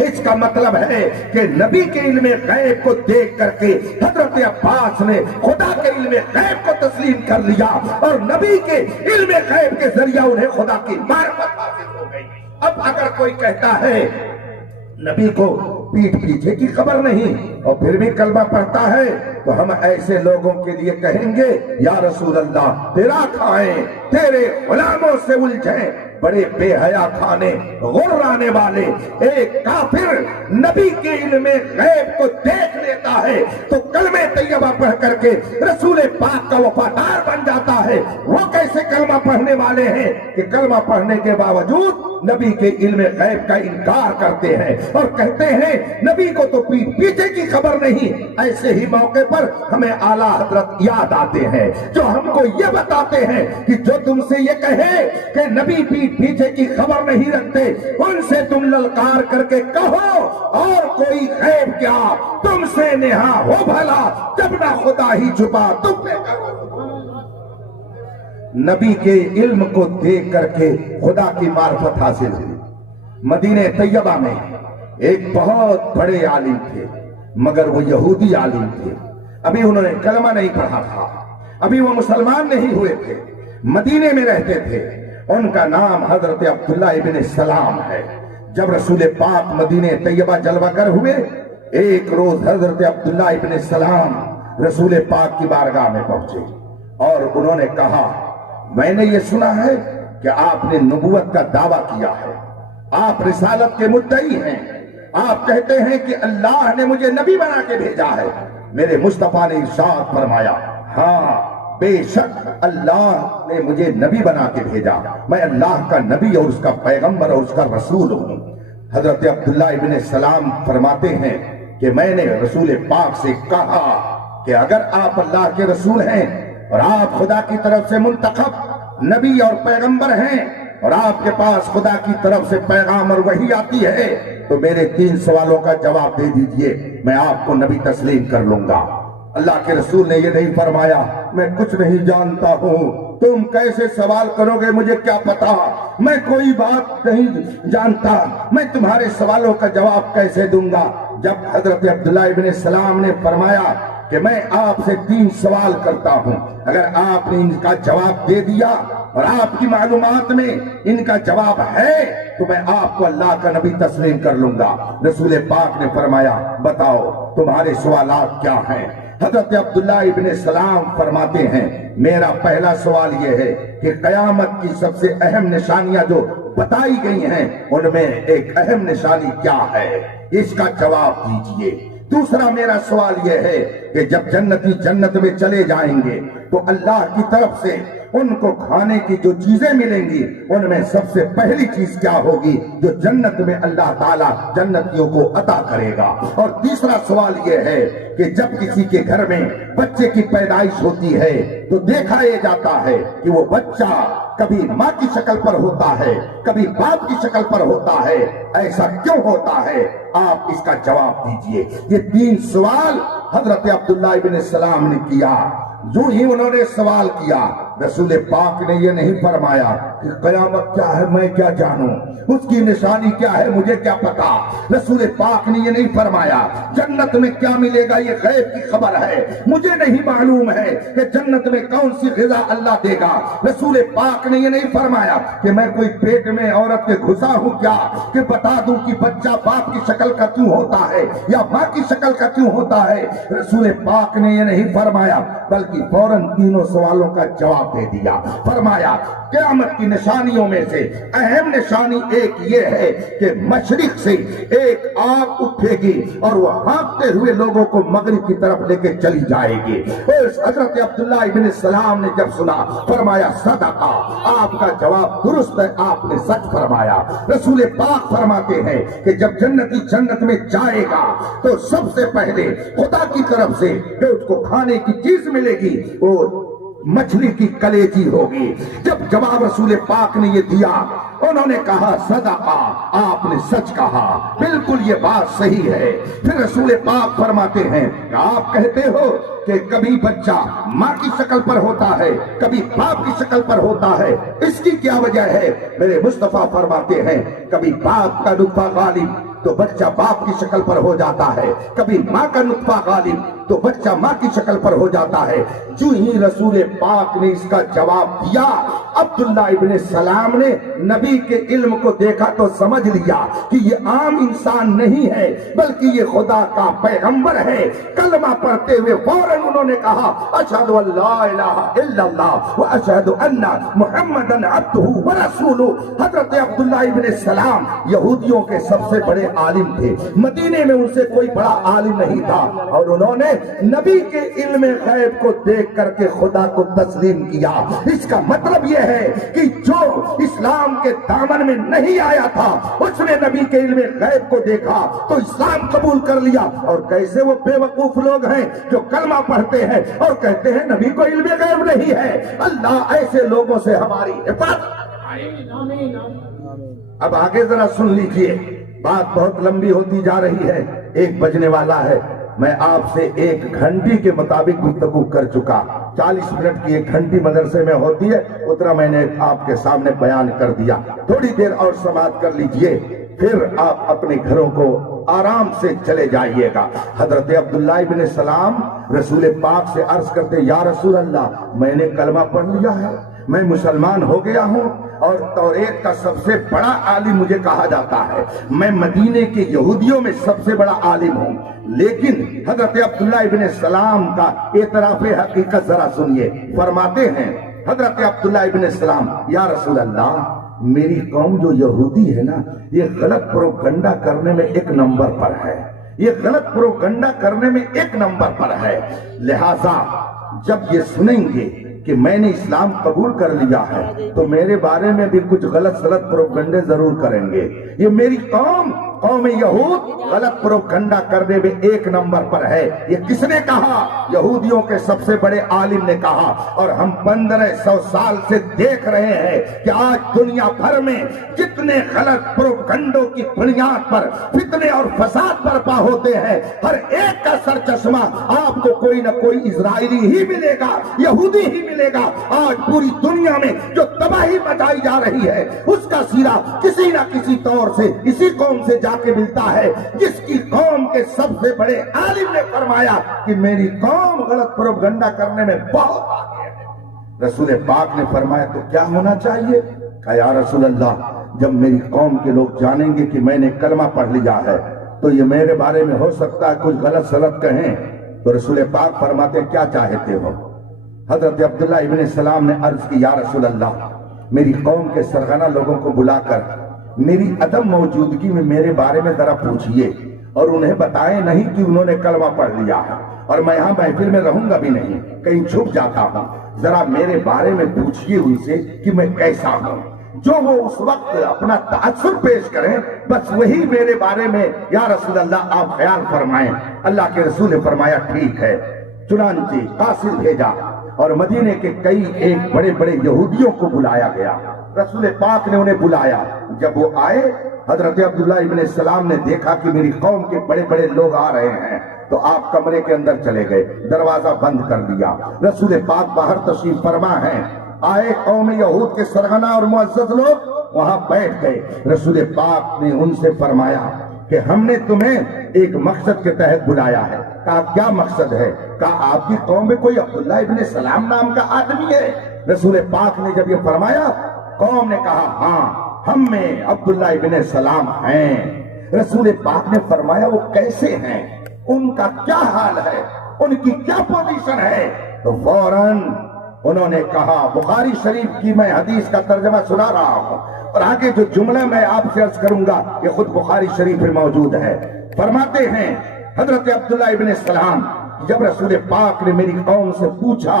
اس کا مطلب ہے کہ نبی کے علم غیب کو دیکھ کر کے حضرت عباس نے خدا کے علم غیب کو تسلیم کر لیا اور نبی کے علم غیب کے ذریعہ انہیں خدا کی معرفت حاصل ہو گئی. اب اگر کوئی کہتا ہے نبی کو پیٹھ پیچھے کی خبر نہیں اور پھر بھی کلمہ پڑھتا ہے تو ہم ایسے لوگوں کے لیے کہیں گے یا رسول اللہ تیرا کھائیں تیرے غلاموں سے الجھیں بڑے بے حیا کھانے غرانے والے. ایک کافر نبی کے علم غیب کو دیکھ لیتا ہے تو کلمہ طیبہ پڑھ کر کے رسول پاک کا وفادار بن جاتا ہے. وہ کیسے کلمہ پڑھنے والے ہیں کہ کلمہ پڑھنے کے باوجود نبی کے علم غیب کا انکار کرتے ہیں اور کہتے ہیں نبی کو تو پیچھے کی خبر نہیں. ایسے ہی موقع پر ہمیں اعلیٰ حضرت یاد آتے ہیں جو ہم کو یہ بتاتے ہیں کہ جو تم سے یہ کہے کہ نبی پیچھے کی خبر نہیں رکھتے ان سے تم للکار کر کے کہو اور کوئی غیب کیا تم سے نہا ہو بھلا جب نہ خدا ہی چھپا تم پہ کرو. نبی کے علم کو دیکھ کر کے خدا کی معرفت حاصل ہوئی. مدینہ طیبہ میں ایک بہت بڑے عالم تھے مگر وہ یہودی عالم تھے. ابھی انہوں نے کلمہ نہیں پڑھا تھا ابھی وہ مسلمان نہیں ہوئے تھے مدینے میں رہتے تھے. ان کا نام حضرت عبداللہ ابن سلام ہے. جب رسول پاک مدینہ طیبہ جلوہ گر ہوئے ایک روز حضرت عبداللہ ابن سلام رسول پاک کی بارگاہ میں پہنچے اور انہوں نے کہا میں نے یہ سنا ہے کہ آپ نے نبوت کا دعویٰ کیا ہے آپ رسالت کے مدعی ہیں آپ کہتے ہیں کہ اللہ نے مجھے نبی بنا کے بھیجا ہے. میرے مصطفیٰ نے ارشاد فرمایا ہاں بے شک اللہ نے مجھے نبی بنا کے بھیجا میں اللہ کا نبی اور اس کا پیغمبر اور اس کا رسول ہوں. حضرت عبداللہ ابن سلام فرماتے ہیں کہ میں نے رسول پاک سے کہا کہ اگر آپ اللہ کے رسول ہیں اور آپ خدا کی طرف سے منتخب نبی اور پیغمبر ہیں اور آپ کے پاس خدا کی طرف سے پیغام اور وحی آتی ہے تو میرے 3 سوالوں کا جواب دے دیجئے میں آپ کو نبی تسلیم کر لوں گا. اللہ کے رسول نے یہ نہیں فرمایا میں کچھ نہیں جانتا ہوں تم کیسے سوال کرو گے مجھے کیا پتا میں کوئی بات نہیں جانتا میں تمہارے سوالوں کا جواب کیسے دوں گا. جب حضرت عبداللہ ابن سلام نے فرمایا کہ میں آپ سے 3 سوال کرتا ہوں اگر آپ نے ان کا جواب دے دیا اور آپ کی معلومات میں ان کا جواب ہے تو میں آپ کو اللہ کا نبی تسلیم کر لوں گا. رسول پاک نے فرمایا بتاؤ تمہارے سوالات کیا ہیں. حضرت عبداللہ ابن سلام فرماتے ہیں میرا پہلا سوال یہ ہے کہ قیامت کی سب سے اہم نشانیاں جو بتائی گئی ہیں ان میں ایک اہم نشانی کیا ہے اس کا جواب دیجئے. دوسرا میرا سوال یہ ہے کہ جب جنتی جنت میں چلے جائیں گے تو اللہ کی طرف سے ان کو کھانے کی جو چیزیں ملیں گی ان میں سب سے پہلی چیز کیا ہوگی جو جنت میں اللہ تعالیٰ جنتیوں کو عطا کرے گا. اور تیسرا سوال یہ ہے کہ جب کسی کے گھر میں بچے کی پیدائش ہوتی ہے تو دیکھا یہ جاتا ہے کہ وہ بچہ کبھی ماں کی شکل پر ہوتا ہے کبھی باپ کی شکل پر ہوتا ہے ایسا کیوں ہوتا ہے آپ اس کا جواب دیجئے. یہ 3 سوال حضرت عبداللہ ابن سلام نے کیا. جو ہی انہوں نے سوال کیا رسول پاک نے یہ نہیں فرمایا کہ قیامت کیا ہے میں کیا جانوں اس کی نشانی کیا ہے مجھے کیا پتا. رسول پاک نے یہ نہیں فرمایا جنت میں کیا ملے گا یہ غیب کی خبر ہے مجھے نہیں معلوم ہے کہ جنت میں کون سی غذا اللہ دے گا. رسول پاک نے یہ نہیں فرمایا کہ میں کوئی پیٹ میں عورت کے گھسا ہوں کیا کہ بتا دوں کہ بچہ باپ کی شکل کا کیوں ہوتا ہے یا ماں کی شکل کا کیوں ہوتا ہے. رسول پاک نے یہ نہیں فرمایا بلکہ فوراً 3 سوالوں کا جواب جواب دے دیا. فرمایا قیامت کی نشانیوں میں سے اہم نشانی ایک یہ ہے کہ مشرق سے ایک آگ اٹھے گی اور وہ ہانکتے ہوئے لوگوں کو مغرب کی طرف لے کے چلی جائے گی. حضرت عبداللہ ابن السلام نے جب سنا فرمایا صدقہ، آپ کا جواب درست ہے، آپ نے سچ فرمایا. رسول پاک فرماتے ہیں کہ جب جنتی جنت میں جائے گا تو سب سے پہلے خدا کی طرف سے جو اس کو کھانے کی چیز ملے گی وہ مچھلی کی کلیجی ہوگی. جب جواب رسول پاک نے یہ دیا انہوں نے کہا صدقہ، آپ نے سچ کہا، بالکل یہ بات صحیح ہے. پھر رسول پاک فرماتے ہیں کہ آپ کہتے ہو کہ کبھی بچہ ماں کی شکل پر ہوتا ہے کبھی باپ کی شکل پر ہوتا ہے، اس کی کیا وجہ ہے؟ میرے مصطفیٰ فرماتے ہیں کبھی باپ کا نطفہ غالب تو بچہ باپ کی شکل پر ہو جاتا ہے، کبھی ماں کا نطفہ غالب تو بچہ ماں کی شکل پر ہو جاتا ہے. جو ہی رسول پاک نے اس کا جواب دیا عبداللہ ابن السلام نے نبی کے علم کو دیکھا تو سمجھ لیا کہ یہ عام انسان نہیں ہے بلکہ یہ خدا کا پیغمبر ہے. کلمہ پڑھتے ہوئے فوراً انہوں نے کہا اشہد ان لا الہ الا اللہ و اشہد ان محمدن عبدہ و رسولہ. حضرت عبداللہ ابن السلام یہودیوں کے سب سے بڑے عالم تھے، مدینے میں ان سے کوئی بڑا عالم نہیں تھا، اور انہوں نے نبی کے علم غیب کو دیکھ کر کے خدا کو تسلیم کیا. اس کا مطلب یہ ہے کہ جو اسلام کے دامن میں نہیں آیا تھا اس نے نبی کے علم غیب کو دیکھا تو اسلام قبول کر لیا. اور کیسے وہ بے وقوف لوگ ہیں جو کلمہ پڑھتے ہیں اور کہتے ہیں نبی کو علم غیب نہیں ہے. اللہ ایسے لوگوں سے ہماری حفاظت. اب آگے ذرا سن لیجئے، بات بہت لمبی ہوتی جا رہی ہے، 1 بجنے والا ہے. میں آپ سے 1 گھنٹی کے مطابق گفتگو کر چکا. 40 منٹ کی 1 گھنٹی مدرسے میں ہوتی ہے، اتنا میں نے آپ کے سامنے بیان کر دیا. تھوڑی دیر اور سماعت کر لیجئے، پھر آپ اپنے گھروں کو آرام سے چلے جائیے گا. حضرت عبداللہ ابن السلام رسول پاک سے عرض کرتے یا رسول اللہ میں نے کلمہ پڑھ لیا ہے، میں مسلمان ہو گیا ہوں اور توریت کا سب سے بڑا عالم مجھے کہا جاتا ہے، میں مدینے کے یہودیوں میں سب سے بڑا عالم ہوں. لیکن حضرت عبداللہ ابن السلام کا اعتراف حقیقت ذرا سنیے. فرماتے ہیں حضرت عبداللہ ابن السلام یا رسول اللہ میری قوم جو یہودی ہے نا یہ غلط پروپگنڈا کرنے میں 1 نمبر پر ہے، یہ غلط پروپگنڈا کرنے میں 1 نمبر پر ہے. لہذا جب یہ سنیں گے کہ میں نے اسلام قبول کر لیا ہے تو میرے بارے میں بھی کچھ غلط پروپگنڈے ضرور کریں گے. یہ میری قوم یہود غلط پروپگنڈا کرنے میں 1 نمبر پر ہے. یہ کس نے کہا؟ یہودیوں کے سب سے بڑے عالم نے کہا. اور ہم 1500 سال سے دیکھ رہے ہیں کہ آج دنیا بھر میں جتنے غلط پروپگنڈوں کی بنیاد پر فتنے اور فساد برپا ہوتے ہیں ہر ایک کا سر چشمہ آپ کو کوئی نہ کوئی اسرائیلی ہی ملے گا، یہودی ہی ملے گا. آج پوری دنیا میں جو تباہی مچائی جا رہی ہے اس کا سیرا کسی نہ کسی طور سے اسی قوم سے جا کے ملتا ہے جس کی قوم کے سب سے بڑے عالم نے فرمایا کہ میری قوم غلط پروپگنڈا کرنے میں بہت آگے ہے. رسول پاک نے فرمایا تو کیا ہونا چاہیے؟ کہا یا رسول اللہ جب میری قوم کے لوگ جانیں گے کہ میں نے کلمہ پڑھ لیا ہے تو یہ میرے بارے میں ہو سکتا ہے کچھ غلط سلط کہیں. تو رسول پاک فرماتے کیا چاہتے ہو؟ حضرت عبداللہ ابن السلام نے عرض کی یا رسول اللہ میری قوم کے سرغنہ لوگوں کو بلا کر میری عدم موجودگی میں میرے بارے میں ذرا پوچھئے اور انہیں بتائیں نہیں کہ انہوں نے کلمہ پڑھ لیا ہے اور میں یہاں محفل میں رہوں گا بھی نہیں، کہیں چھپ جاتا ہوں. ذرا میرے بارے میں پوچھئے ان سے کہ میں کیسا ہوں، جو وہ اس وقت اپنا تأثر پیش کریں بس وہی میرے بارے میں یا رسول اللہ آپ خیال فرمائیں. اللہ کے رسول نے فرمایا ٹھیک ہے. چنانچہ قاصد بھیجا اور مدینے کے کئی ایک بڑے بڑے یہودیوں کو بلایا گیا. رسول پاک نے انہیں بلایا. جب وہ آئے حضرت عبداللہ ابن السلام نے دیکھا کہ میری قوم کے بڑے بڑے لوگ آ رہے ہیں تو آپ کمرے کے اندر چلے گئے، دروازہ بند کر دیا. رسول پاک باہر تشریف فرما ہیں. آئے قوم یہود کے سرغنہ اور معزز لوگ وہاں بیٹھ گئے. رسول پاک نے ان سے فرمایا کہ ہم نے تمہیں ایک مقصد کے تحت بلایا ہے. کہا کیا مقصد ہے؟ کہا آپ کی قوم میں کوئی عبداللہ ابن السلام نام کا آدمی ہے؟ رسول پاک نے جب یہ فرمایا قوم نے کہا ہاں ہم میں عبداللہ ابن السلام ہیں. رسول پاک نے فرمایا وہ کیسے ہیں، ان کا کیا حال ہے، ان کی کیا پوزیشن ہے؟ تو فوراً انہوں نے کہا، بخاری شریف کی میں حدیث کا ترجمہ سنا رہا ہوں اور آگے جو جملہ میں آپ سے عرض کروں گا یہ خود بخاری شریف میں موجود ہے۔ فرماتے ہیں حضرت عبداللہ ابن سلام، جب رسول پاک نے میری قوم سے پوچھا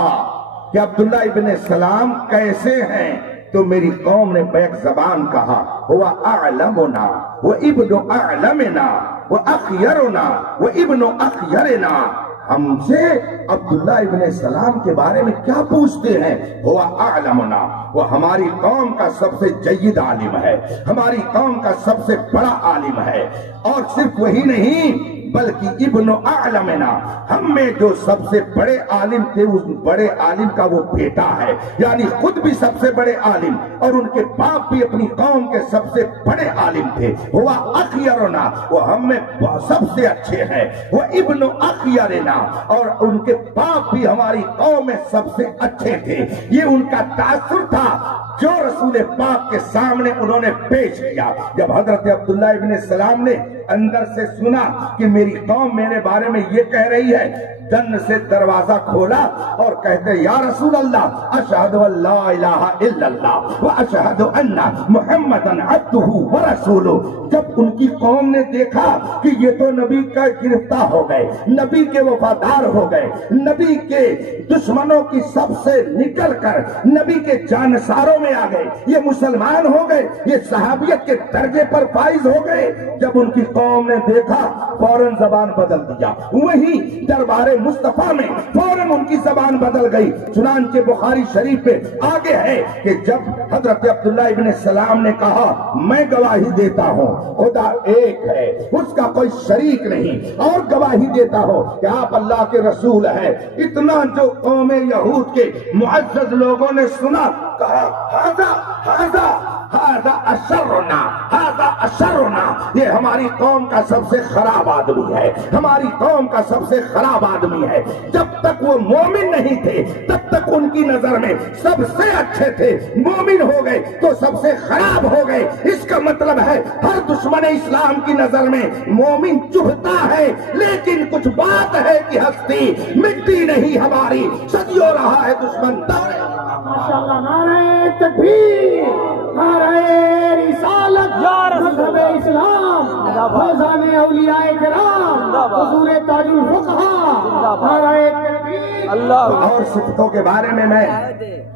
کہ عبداللہ ابن سلام کیسے ہیں، تو میری قوم نے بیک زبان کہا، ہوا اعلمنا و ابن اعلمنا و اخیرنا و ابن اخیرنا، ہم سے عبداللہ ابن سلام کے بارے میں کیا پوچھتے ہیں؟ ہوا اعلمنا، وہ ہماری قوم کا سب سے جید عالم ہے، ہماری قوم کا سب سے بڑا عالم ہے، اور صرف وہی نہیں بلکہ ابن اعلمنا، ہم میں جو سب سے بڑے عالم تھے اس بڑے عالم کا وہ بیٹا ہے، یعنی خود بھی سب سے بڑے عالم اور ان کے باپ بھی اپنی قوم کے سب سے بڑے عالم تھے۔ ہوا اخیرنا، وہ ہم میں سب سے اچھے ہیں، وہ ابن اخیرنا، اور ان کے باپ بھی ہماری قوم میں سب سے اچھے تھے۔ یہ ان کا تاثر تھا جو رسول پاک کے سامنے انہوں نے پیش کیا۔ جب حضرت عبداللہ ابن سلام نے اندر سے سنا کہ میری قوم میرے بارے میں یہ کہہ رہی ہے، دن سے دروازہ کھولا اور کہتے، یا رسول اللہ، اشہد ان لا الہ الا اللہ و اشہد ان محمدن عبدہ و رسولہ۔ جب ان کی قوم نے دیکھا کہ یہ تو نبی کا گرفتار ہو گئے، نبی کے وفادار ہو گئے، نبی کے دشمنوں کی سب سے نکل کر نبی کے جانساروں میں آ گئے، یہ مسلمان ہو گئے، یہ صحابیت کے درجے پر فائز ہو گئے، جب ان کی قوم نے دیکھا فوراً زبان بدل دیا، وہی دربار مصطفیٰ میں فوراً ان کی زبان بدل گئی۔ چنانچہ بخاری شریف پہ آگے ہے کہ جب حضرت عبداللہ ابن سلام نے کہا، میں گواہی دیتا ہوں خدا ایک ہے، اس کا کوئی شریک نہیں، اور گواہی دیتا ہوں کہ آپ اللہ کے رسول ہیں، اتنا جو قوم یہود کے معزز لوگوں نے سنا، کہا ہذا اشرنا، ہذا اشرنا، یہ ہماری قوم کا سب سے خراب آدمی ہے، ہماری قوم کا سب سے خراب آدمی ہے۔ جب تک وہ مومن نہیں تھے تب تک ان کی نظر میں سب سے اچھے تھے، مومن ہو گئے تو سب سے خراب ہو گئے۔ اس کا مطلب ہے ہر دشمن اسلام کی نظر میں مومن چبھتا ہے، لیکن کچھ بات ہے کہ ہستی مٹی نہیں ہماری، صدیوں رہا ہے دشمن دورے۔ ماشاءاللہ، نعرہ تکبیر، نعرہ رسالت، مذہب اسلام، فیضان اولیاء کرام، حضور تاج الفقہا، نعرہ تکبیر۔ اور صفتوں کے بارے میں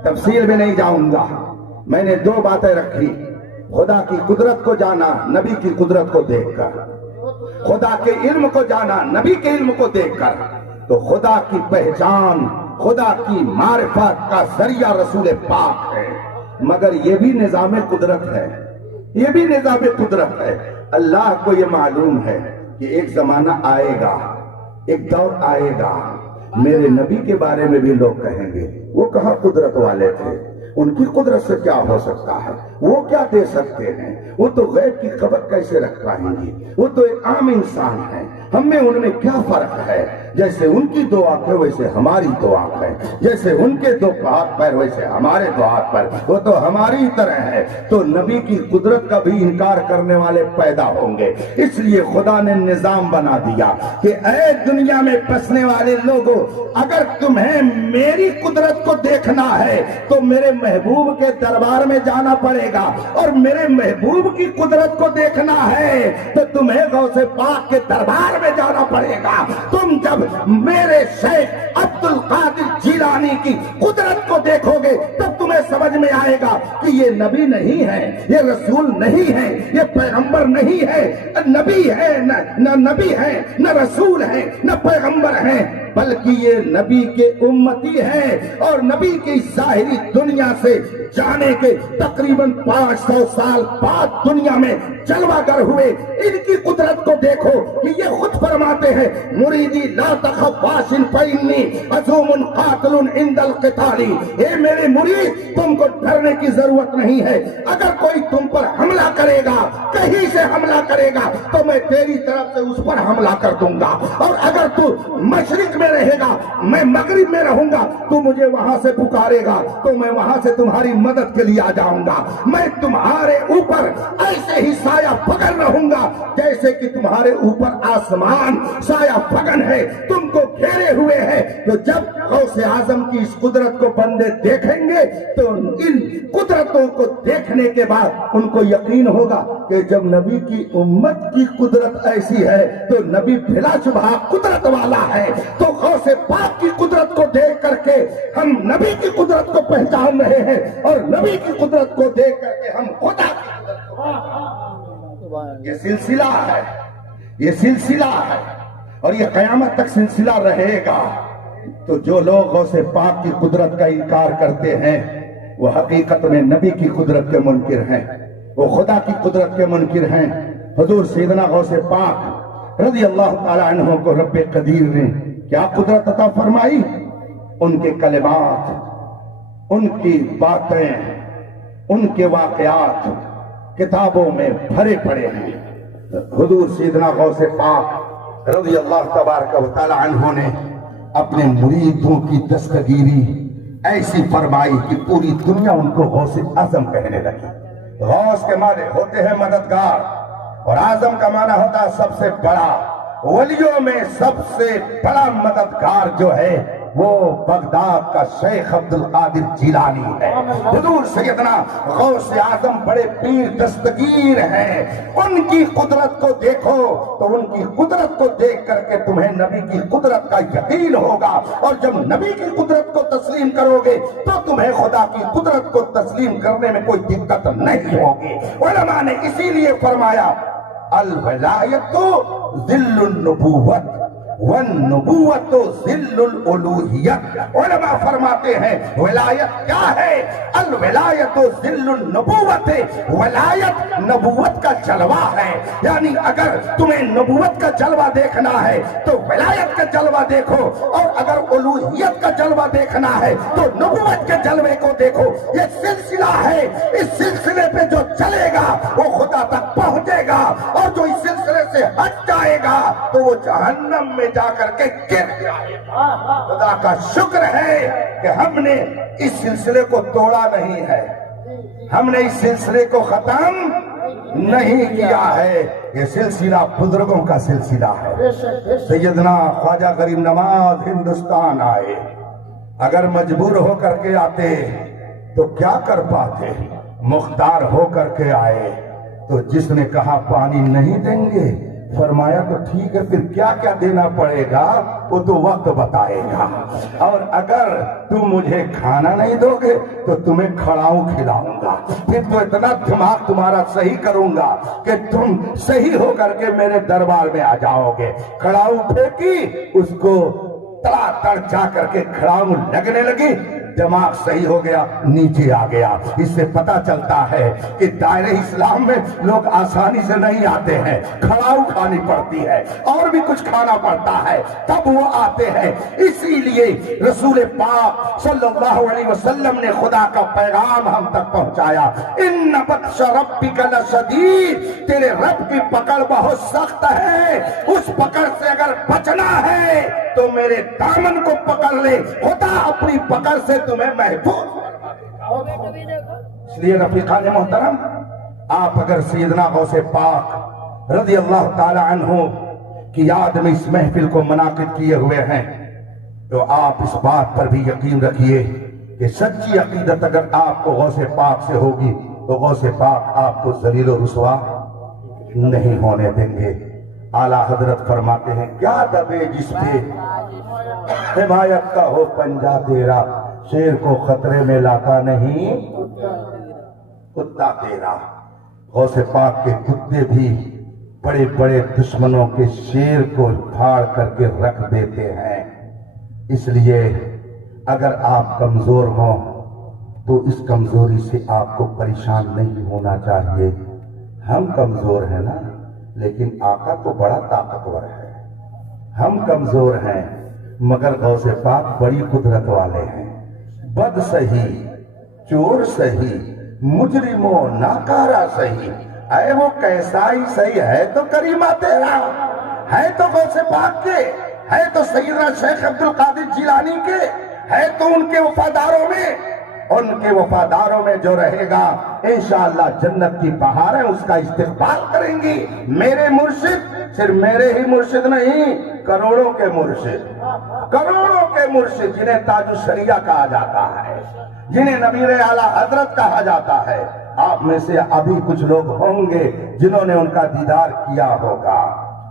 تفصیل میں نہیں جاؤں گا، میں نے دو باتیں رکھی، خدا کی قدرت کو جانا نبی کی قدرت کو دیکھ کر، خدا کے علم کو جانا نبی کے علم کو دیکھ کر، تو خدا کی پہچان، خدا کی معرفت کا ذریعہ رسول پاک ہے، مگر یہ بھی نظام قدرت ہے، یہ بھی نظام قدرت ہے۔ اللہ کو یہ معلوم ہے کہ ایک زمانہ آئے گا، ایک دور آئے گا، میرے نبی کے بارے میں بھی لوگ کہیں گے وہ کہاں قدرت والے تھے، ان کی قدرت سے کیا ہو سکتا ہے، وہ کیا دے سکتے ہیں، وہ تو غیب کی خبر کیسے رکھ پائیں گی، وہ تو ایک عام انسان ہے، ہم میں ان میں کیا فرق ہے، جیسے ان کی دو آنکھیں ویسے ہماری دو آنکھ ہے، جیسے ان کے دو ہاتھ پیر ویسے ہمارے دو ہاتھ پیر، وہ تو ہماری طرح ہے۔ تو نبی کی قدرت کا بھی انکار کرنے والے پیدا ہوں گے، اس لیے خدا نے نظام بنا دیا کہ اے دنیا میں بسنے والے لوگوں، اگر تمہیں میری قدرت کو دیکھنا ہے تو میرے محبوب کے دربار میں جانا پڑے گا، اور میرے محبوب کی قدرت کو دیکھنا ہے تو تمہیں غوث پاک کے دربار میں جانا پڑے گا۔ تم جب میرے شیخ عبد القادر جیلانی کی قدرت کو دیکھو گے تب تمہیں سمجھ میں آئے گا کہ یہ نبی نہیں ہے، یہ رسول نہیں ہے، یہ پیغمبر نہیں ہے، نبی ہے نہ نبی ہے، نہ رسول ہے، نہ پیغمبر ہے، بلکہ یہ نبی کے امتی ہیں، اور نبی کی ظاہری دنیا سے جانے کے تقریباً 500 سال بعد دنیا میں جلوہ گر ہوئے۔ ان کی قدرت کو دیکھو کہ یہ خود فرماتے ہیں، مریدی لا تخف واشن فإنی عزوم قاتل عند القتال، اے میرے مرید تم کو ڈرنے کی ضرورت نہیں ہے، اگر کوئی تم پر حملہ کرے گا، کہیں سے حملہ کرے گا تو میں تیری طرف سے اس پر حملہ کر دوں گا، اور اگر تو مشرق میں رہے گا میں مغرب میں رہوں گا، تو مجھے وہاں سے پکارے گا تو میں وہاں سے تمہاری مدد کے لیے آ جاؤں گا، میں تمہارے اوپر ایسے ہی سایہ پکڑ رہوں گا جیسے کہ تمہارے اوپر آسمان آسمان سایہ فگن ہے، تم کو گھیرے ہوئے ہے۔ تو جب غوث اعظم کی اس قدرت کو بندے دیکھیں گے تو ان قدرتوں کو دیکھنے کے بعد ان کو یقین ہوگا کہ جب نبی کی امت کی قدرت ایسی ہے تو نبی بلا شبہ قدرت والا ہے۔ تو غوث پاک کی قدرت کو دیکھ کر کے ہم نبی کی قدرت کو پہچان رہے ہیں، اور نبی کی قدرت کو دیکھ کر کے ہم خدا کی قدرت کو۔ یہ سلسلہ ہے، یہ سلسلہ ہے، اور یہ قیامت تک سلسلہ رہے گا۔ تو جو لوگ غوث پاک کی قدرت کا انکار کرتے ہیں وہ حقیقت میں نبی کی قدرت کے منکر ہیں، وہ خدا کی قدرت کے منکر ہیں۔ حضور سیدنا غوث پاک رضی اللہ تعالی عنہ کو رب قدیر نے کیا قدرت عطا فرمائی؟ ان کے کلمات، ان کی باتیں، ان کے واقعات کتابوں میں بھرے پڑے ہیں۔ حضور سیدنا غوث پاک رضی اللہ تبارک و تعالی عنہ نے اپنے مریدوں کی دستگیری ایسی فرمائی کہ پوری دنیا ان کو غوث اعظم کہنے لگی۔ غوث کے معنی ہوتے ہیں مددگار، اور اعظم کا معنی ہوتا ہے سب سے بڑا۔ ولیوں میں سب سے بڑا مددگار جو ہے وہ بغداد کا شیخ عبد القادر جیلانی ہے۔ حضور سیدنا غوث اعظم بڑے پیر دستگیر ہیں، ان کی قدرت کو دیکھو تو ان کی قدرت کو دیکھ کر کے تمہیں نبی کی قدرت کا یقین ہوگا، اور جب نبی کی قدرت کو تسلیم کرو گے تو تمہیں خدا کی قدرت کو تسلیم کرنے میں کوئی دقت نہیں ہوگی۔ علماء نے اسی لیے فرمایا الولایت ذل النبوت والنبوت ذل الالوہیت۔ علماء فرماتے ہیں ولایت کیا ہے؟ الولایت ذل النبوت، ولایت نبوت کا جلوہ ہے۔ یعنی اگر تمہیں نبوت کا جلوہ دیکھنا ہے تو ولایت کا جلوہ دیکھو، اور اگر الوہیت کا جلوہ دیکھنا ہے تو نبوت کے جلوے کو دیکھو۔ یہ سلسلہ ہے، اس سلسلے پہ جو چلے گا وہ خدا تک پہنچے گا، اور جو اس سلسلے سے ہٹ جائے گا تو وہ جہنم میں جا کر کے گر جائے گا۔ خدا کا شکر ہے کہ ہم نے اس سلسلے کو توڑا نہیں ہے، ہم نے اس سلسلے کو ختم نہیں کیا ہے۔ یہ سلسلہ بزرگوں کا سلسلہ ہے۔ سیدنا خواجہ غریب نواز ہندوستان آئے، اگر مجبور ہو کر کے آتے تو کیا کر پاتے؟ مختار ہو کر کے آئے تو جس نے کہا پانی نہیں دیں گے، فرمایا تو ٹھیک ہے، پھر کیا کیا دینا پڑے گا وہ تو وقت بتائے گا، اور اگر تم مجھے کھانا نہیں دو گے تو تمہیں کھڑاؤں کھلاؤں گا، پھر تو اتنا دماغ تمہارا صحیح کروں گا کہ تم صحیح ہو کر کے میرے دربار میں آ جاؤ گے۔ کھڑاؤں پھینکی، اس کو تڑا تڑ جا کر کے کھڑاؤں لگنے لگی، دماغ صحیح ہو گیا، نیچے آ گیا۔ اس سے پتا چلتا ہے کہ دائرہ اسلام میں لوگ آسانی سے نہیں آتے ہیں، کھڑاؤ کھانی پڑتی ہے اور بھی کچھ کھانا پڑتا ہے تب وہ آتے ہیں۔ اسی لیے رسول پاک صلی اللہ علیہ وسلم نے خدا کا پیغام ہم تک پہنچایا، ان بطش ربک لشدید، تیرے رب کی پکڑ بہت سخت ہے، اس پکڑ سے اگر بچنا ہے تو میرے دامن کو پکڑ لے، خدا اپنی پکڑ سے تمہیں محفوظ۔ اس لیے رفیقان محترم، آپ اگر سیدنا غوث پاک رضی اللہ تعالی عنہ کی یاد میں اس محفل کو منعقد کیے ہوئے ہیں تو آپ اس بات پر بھی یقین رکھیے کہ سچی عقیدت اگر آپ کو غوث پاک سے ہوگی تو غوث پاک آپ کو ذلیل و رسوا نہیں ہونے دیں گے۔ اعلیٰ حضرت فرماتے ہیں کیا دبے جس پہ حمایت کا ہو پنجہ تیرا، شیر کو خطرے میں لاتا نہیں کتا تیرا۔ غوث پاک کے کتے بھی بڑے بڑے دشمنوں کے شیر کو پھاڑ کر کے رکھ دیتے ہیں۔ اس لیے اگر آپ کمزور ہوں تو اس کمزوری سے آپ کو پریشان نہیں ہونا چاہیے۔ ہم کمزور ہیں نا، لیکن آقا تو بڑا طاقتور ہے۔ ہم کمزور ہیں مگر غوث پاک بڑی قدرت والے ہیں۔ بد سہی، چور سہی، مجرم و ناکارہ سہی، اے وہ کیسا ہی صحیح ہے تو کریمہ تیرا، ہے تو غوث پاک کے، ہے تو سیدنا شیخ عبد القادر جیلانی کے، ہے تو ان کے وفاداروں میں، ان کے وفاداروں میں جو رہے گا انشاءاللہ جنت کی بہاریں اس کا استقبال کریں گی۔ میرے مرشد صرف میرے ہی مرشد نہیں، کروڑوں کے مرشد جنہیں تاج الشریعہ کہا جاتا ہے، جنہیں نبیر اعلیٰ حضرت کہا جاتا ہے، آپ میں سے ابھی کچھ لوگ ہوں گے جنہوں نے ان کا دیدار کیا ہوگا۔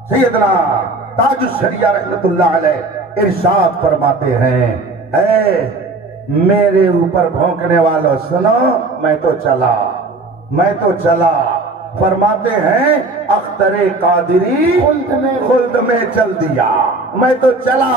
سیدنا تاج الشریعہ رحمت اللہ علیہ ارشاد فرماتے ہیں، اے میرے اوپر بھونکنے والوں سنو، میں تو چلا۔ فرماتے ہیں اختر قادری خلد میں چل دیا، میں تو چلا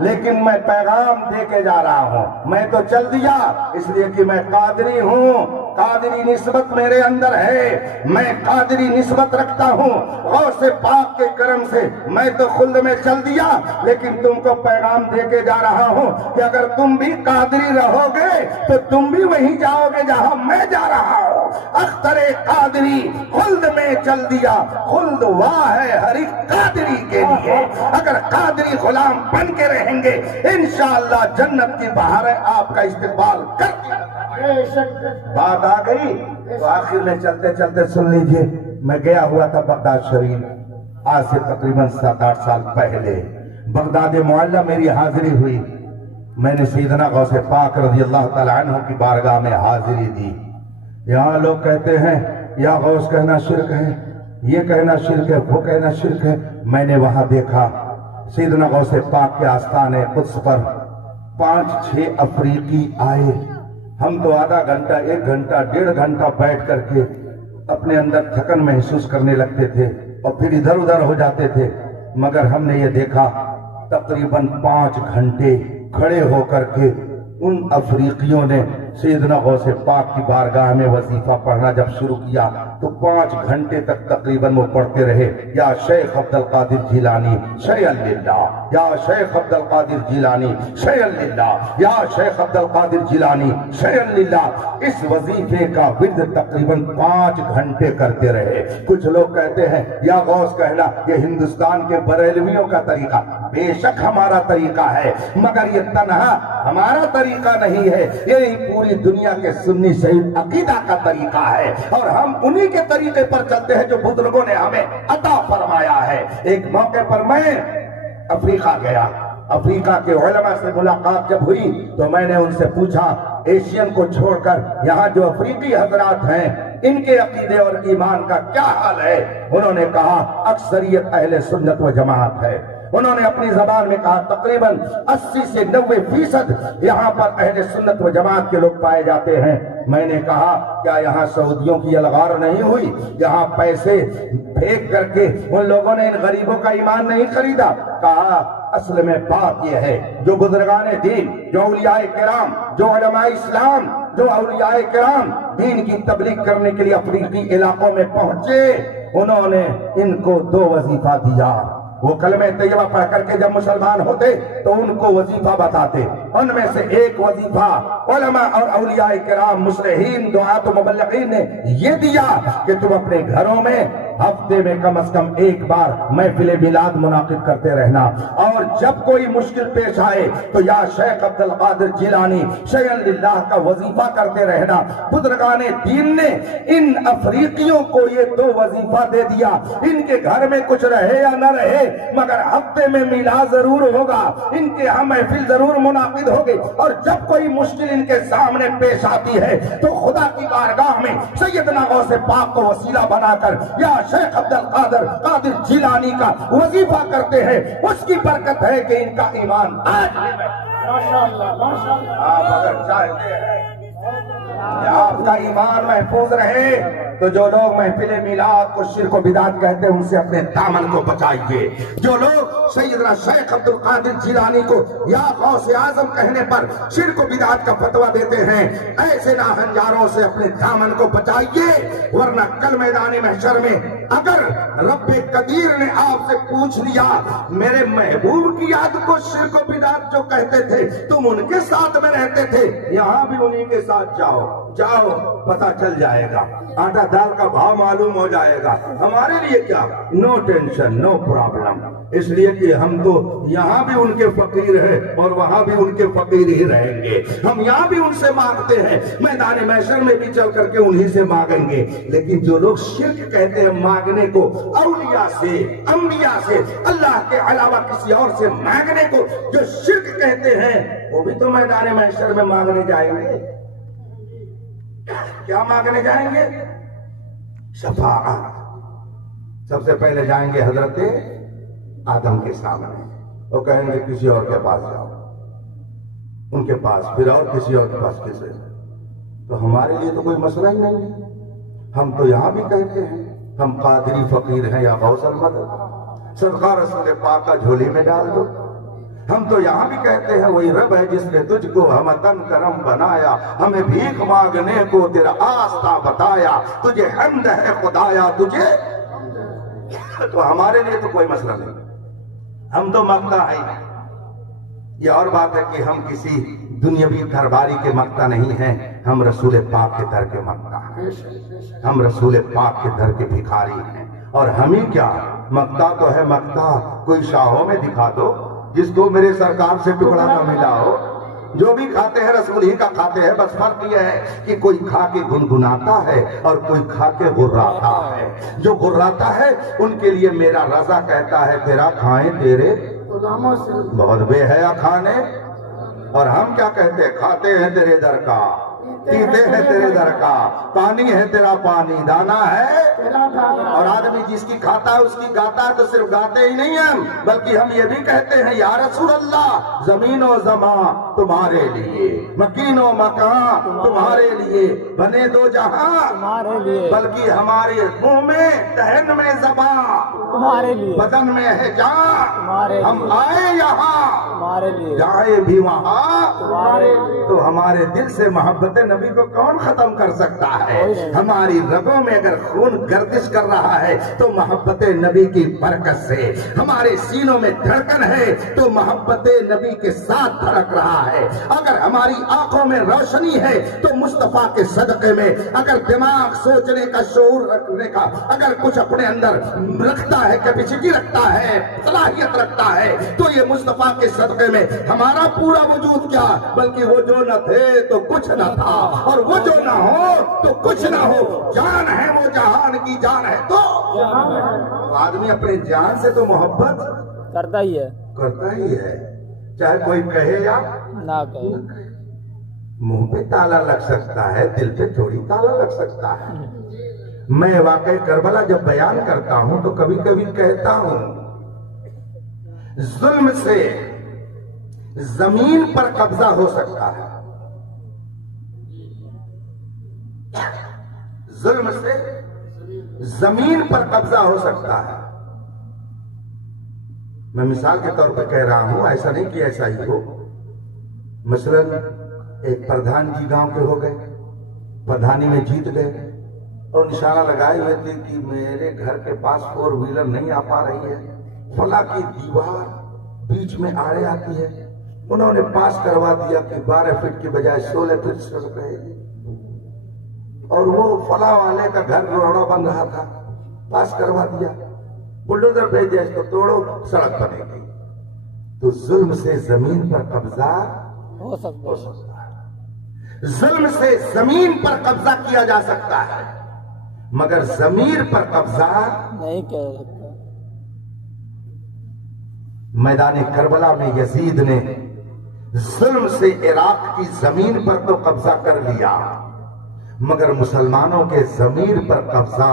لیکن میں پیغام دے کے جا رہا ہوں۔ میں تو چل دیا اس لیے کہ میں قادری ہوں، قادری نسبت میرے اندر ہے، میں قادری نسبت رکھتا ہوں۔ غوث پاک کے کرم سے میں تو خلد میں چل دیا لیکن تم کو پیغام دے کے جا رہا ہوں کہ اگر تم بھی قادری رہو گے تو تم بھی وہیں جاؤ گے جہاں میں جا رہا ہوں۔ اختر قادری خلد میں چل دیا، خلد واہ ہے ہر ایک قادری کے لیے۔ اگر قادری غلام بن کے رہیں گے انشاءاللہ جنت کی بہاریں آپ کا استقبال کرتی ہیں۔ بات آ گئی تو آخر میں چلتے چلتے سن لیجئے، میں گیا ہوا تھا بغداد شریف آج سے تقریباً 7-8 سال پہلے۔ بغداد معلیٰ میری حاضری ہوئی، میں نے سیدنا غوث پاک رضی اللہ تعالیٰ عنہ کی بارگاہ میں حاضری دی۔ یہاں لوگ کہتے ہیں یا غوث کہنا شرک ہے، یہ کہنا شرک ہے، وہ کہنا شرک ہے۔ میں نے وہاں دیکھا سیدنا غوث پاک کے آستانے قدس پر 5-6 افریقی آئے۔ ہم تو آدھا گھنٹہ، 1 گھنٹہ، 1.5 گھنٹہ بیٹھ کر کے اپنے اندر تھکن محسوس کرنے لگتے تھے اور پھر ادھر ادھر ہو جاتے تھے، مگر ہم نے یہ دیکھا تقریباً 5 گھنٹے کھڑے ہو کر کے ان افریقیوں نے سیدنا غوث پاک کی بارگاہ میں وظیفہ پڑھنا جب شروع کیا تو 5 گھنٹے تک تقریباً وہ پڑھتے رہے، یا شیخ عبد القادر جیلانی شیئا للہ، یا شیخ عبد القادر جیلانی شیئا للہ، یا شیخ عبد القادر جیلانی شیئا للہ۔ اس وظیفے کا ورد تقریباً 5 گھنٹے کرتے رہے۔ کچھ لوگ کہتے ہیں یا غوث کہنا یہ ہندوستان کے بریلویوں کا طریقہ، بے شک ہمارا طریقہ ہے، مگر یہ تنہا ہمارا طریقہ نہیں ہے، یہ پوری دنیا کے سنی شہید عقیدہ کا طریقہ ہے، اور ہم انہی کے طریقے پر چلتے ہیں جو بزرگوں نے ہمیں عطا فرمایا ہے۔ ایک موقع پر میں افریقہ گیا، افریقہ کے علماء سے ملاقات جب ہوئی تو میں نے ان سے پوچھا ایشین کو چھوڑ کر یہاں جو افریقی حضرات ہیں ان کے عقیدے اور ایمان کا کیا حال ہے؟ انہوں نے کہا اکثریت اہل سنت و جماعت ہے۔ انہوں نے اپنی زبان میں کہا تقریباً 80 سے 90% یہاں پر اہل سنت و جماعت کے لوگ پائے جاتے ہیں۔ میں نے کہا کیا یہاں سعودیوں کی الغار نہیں ہوئی؟ یہاں پیسے پھینک کر کے ان لوگوں نے ان غریبوں کا ایمان نہیں خریدا؟ کہا اصل میں بات یہ ہے جو بزرگان دین، جو اولیاء کرام، جو علماء اسلام، جو اولیاء کرام دین کی تبلیغ کرنے کے لیے افریقی علاقوں میں پہنچے، انہوں نے ان کو 2 وظیفہ دیا۔ وہ کلمہ طیبہ پڑھ کر کے جب مسلمان ہوتے تو ان کو وظیفہ بتاتے، ان میں سے ایک وظیفہ علماء اور اولیاء کرام مصلحین دعات و مبلغین نے یہ دیا کہ تم اپنے گھروں میں ہفتے میں کم از کم 1 بار محفل میلاد منعقد کرتے رہنا، اور جب کوئی مشکل پیش آئے تو یا شیخ عبد القادر جیلانی شیئا للہ کا وظیفہ کرتے رہنا۔ بزرگان دین نے ان افریقیوں کو یہ 2 وظیفہ دے دیا، ان کے گھر میں کچھ رہے یا نہ رہے مگر ہفتے میں میلاد ضرور ہوگا، ان کے ہاں محفل ضرور منعقد ہوگی، اور جب کوئی مشکل ان کے سامنے پیش آتی ہے تو خدا کی بارگاہ میں سیدنا غوث پاک کو وسیلہ بنا کر یا شیخ عبد القادر قادر جیلانی کا وظیفہ کرتے ہیں۔ اس کی برکت ہے کہ ان کا ایمان آج آپ اگر چاہتے ہیں کہ آپ کا ایمان محفوظ رہے تو جو لوگ محفل میلاد کو شرک و بدعت کہتے ہیں ان سے اپنے دامن کو بچائیے۔ جو لوگ سیدنا شیخ عبد القادر جیلانی کو یا غوث اعظم کہنے پر شرک و بدعت کا فتویٰ دیتے ہیں، ایسے ناہنجاروں سے اپنے دامن کو بچائیے، ورنہ کل میدان محشر میں اگر رب قدیر نے آپ سے پوچھ لیا میرے محبوب کی یاد کو شرک و بدعت جو کہتے تھے تم ان کے ساتھ میں رہتے تھے، یہاں بھی انہی کے ساتھ جاؤ پتہ چل جائے گا، آٹا دال کا بھاؤ معلوم ہو جائے گا۔ ہمارے لیے کیا، نو ٹینشن نو پرابلم، اس لیے کہ ہم تو یہاں بھی ان کے فقیر ہیں اور وہاں بھی ان کے فقیر ہی رہیں گے۔ ہم یہاں بھی ان سے مانگتے ہیں، میدان محشر میں بھی چل کر کے انہی سے مانگیں گے۔ لیکن جو لوگ شرک کہتے ہیں مانگنے کو، اولیاء سے، انبیاء سے، اللہ کے علاوہ کسی اور سے مانگنے کو جو شرک کہتے ہیں، وہ بھی تو میدان محشر میں مانگنے جائیں گے۔ کیا مانگنے جائیں گے؟ شفاعت۔ سب سے پہلے جائیں گے حضرت آدم کے سامنے، وہ کہیں گے کسی اور کے پاس جاؤ، ان کے پاس، پھر اور کسی اور کے پاس، کسے؟ تو ہمارے لیے تو کوئی مسئلہ ہی نہیں ہے۔ ہم تو یہاں بھی کہتے ہیں ہم قادری فقیر ہیں یا غوث المدد، صدقہ رسول پاک کا جھولی میں ڈال دو۔ ہم تو یہاں بھی کہتے ہیں وہی رب ہے جس نے تجھ کو ہمتن کرم بنایا، ہمیں بھیک مانگنے کو تیرا آستہ بتایا، تجھے حمد ہے خدایا تجھے۔ تو ہمارے لیے تو کوئی مسئلہ نہیں، ہم تو مانگتا ہے۔ یہ اور بات ہے کہ ہم کسی دنیاوی درباری کے مانگتا نہیں ہیں، ہم رسول پاک کے در کے مانگتا ہیں، ہم رسول پاک کے در کے بھکاری ہیں۔ اور ہمیں کیا، مانگتا تو ہے مانگتا، کوئی شاہوں میں دکھا دو جس کو میرے سرکار سے ٹکڑا نہ ملا ہو۔ جو بھی کھاتے ہیں رسول ہی کا کھاتے ہیں، بس فرق یہ ہے کہ کوئی کھا کے گنگناتا ہے اور کوئی کھا کے غراتا ہے۔ جو غراتا ہے ان کے لیے میرا رضا کہتا ہے تیرا کھائیں تیرے بہت بے حیا کھانے، اور ہم کیا کہتے ہیں، کھاتے ہیں تیرے در کا، پیتے ہیں تیرے در کا، پانی ہے تیرا پانی، دانا ہے۔ اور آدمی جس کی کھاتا ہے اس کی گاتا ہے، تو صرف گاتے ہی نہیں ہیں بلکہ ہم یہ بھی کہتے ہیں یا رسول اللہ زمین و زمان تمہارے لیے، مکین و مکان تمہارے لیے، بنے دو جہاں تمہارے لیے، بلکہ ہمارے منہ میں دہن میں زبان تمہارے لیے، بدن میں ہے جان، ہم آئے یہاں تمہارے لیے، جائے بھی وہاں تمہارے لیے۔ تو ہمارے دل سے محبت نبی کو کون ختم کر سکتا ہے؟ ہماری رگوں میں اگر خون گردش کر رہا ہے تو محبت نبی کی برکت سے، ہمارے سینوں میں دھڑکن ہے تو محبت نبی کے ساتھ دھڑک رہا ہے، اگر ہماری آنکھوں میں روشنی ہے تو مصطفیٰ کے صدقے میں، اگر دماغ سوچنے کا، شعور رکھنے کا اگر کچھ اپنے اندر رکھتا ہے، کیپیسٹی رکھتا ہے، صلاحیت رکھتا ہے، تو یہ مصطفیٰ کے صدقے میں ہمارا پورا وجود کیا، بلکہ وہ جو نہ تھے تو کچھ نہ تھا، اور وہ جو نہ ہو تو کچھ نہ ہو، جان ہے وہ جہان کی جان ہے تو آدمی اپنے جان سے تو محبت کرتا ہی ہے، چاہے کوئی کہے یا نہ کہے۔ منہ پہ تالا لگ سکتا ہے، دل پہ تھوڑی تالا لگ سکتا ہے۔ میں واقعی کربلا جب بیان کرتا ہوں تو کبھی کبھی کہتا ہوں ظلم سے زمین پر قبضہ ہو سکتا ہے، ظلم سے زمین پر قبضہ ہو سکتا ہے۔ میں مثال کے طور پر کہہ رہا ہوں، ایسا نہیں کہ ایسا ہی ہو۔ مثلا ایک پردھان جی گاؤں کے ہو گئے، پردھانی میں جیت گئے اور نشانہ لگائے ہوئے تھے کہ میرے گھر کے پاس 4 ویلر نہیں آ پا رہی ہے، فلاں کی دیوار بیچ میں آڑے آتی ہے، انہوں نے پاس کروا دیا کہ 12 فٹ کی بجائے 16 فٹ سڑک رہے گی، اور وہ فلاں والے کا گھر روڑا بن رہا تھا، پاس کروا دیا، بلڈوزر بھیج دیا اس کو توڑو سڑک بنے گی۔ تو ظلم سے زمین پر قبضہ ہو سکتا ہے، ظلم سے زمین پر قبضہ کیا جا سکتا ہے مگر ضمیر پر قبضہ نہیں کیا جا سکتا۔ میدان کربلا میں یزید نے ظلم سے عراق کی زمین پر تو قبضہ کر لیا مگر مسلمانوں کے ضمیر پر قبضہ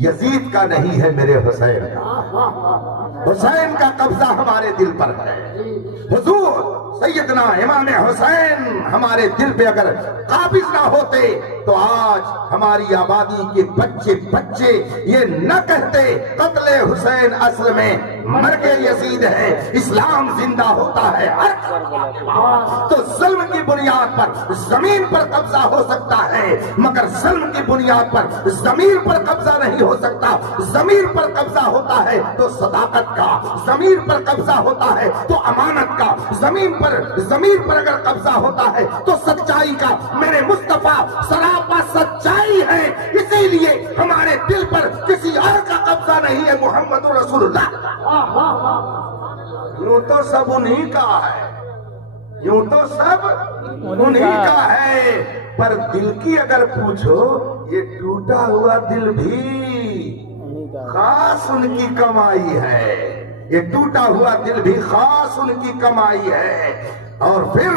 یزید کا نہیں ہے، میرے حسین کا۔ حسین کا قبضہ ہمارے دل پر ہے۔ حضور سیدنا امام حسین ہمارے دل پہ اگر قابض نہ ہوتے تو آج ہماری آبادی کے بچے یہ نہ کہتے قتل حسین اصل میں مرگ یزید ہے، اسلام زندہ ہوتا ہے تو ظلم کی بنیاد پر زمین پر قبضہ ہو سکتا ہے، مگر ظلم کی بنیاد پر زمین پر قبضہ نہیں ہو سکتا۔ زمین پر قبضہ ہوتا ہے تو صداقت کا، زمین پر قبضہ ہوتا ہے تو امانت کا، زمین پر اگر قبضہ ہوتا ہے تو سچائی کا۔ میرے مصطفیٰ سراپا سچائی ہے، اسی لیے ہمارے دل پر کسی اور کا قبضہ نہیں ہے، محمد رسول اللہ۔ یوں تو سب انہی کا ہے، یوں تو سب انہی کا ہے، پر دل کی اگر پوچھو یہ ٹوٹا ہوا دل بھی خاص ان کی کمائی ہے، یہ ٹوٹا ہوا دل بھی خاص ان کی کمائی ہے۔ اور پھر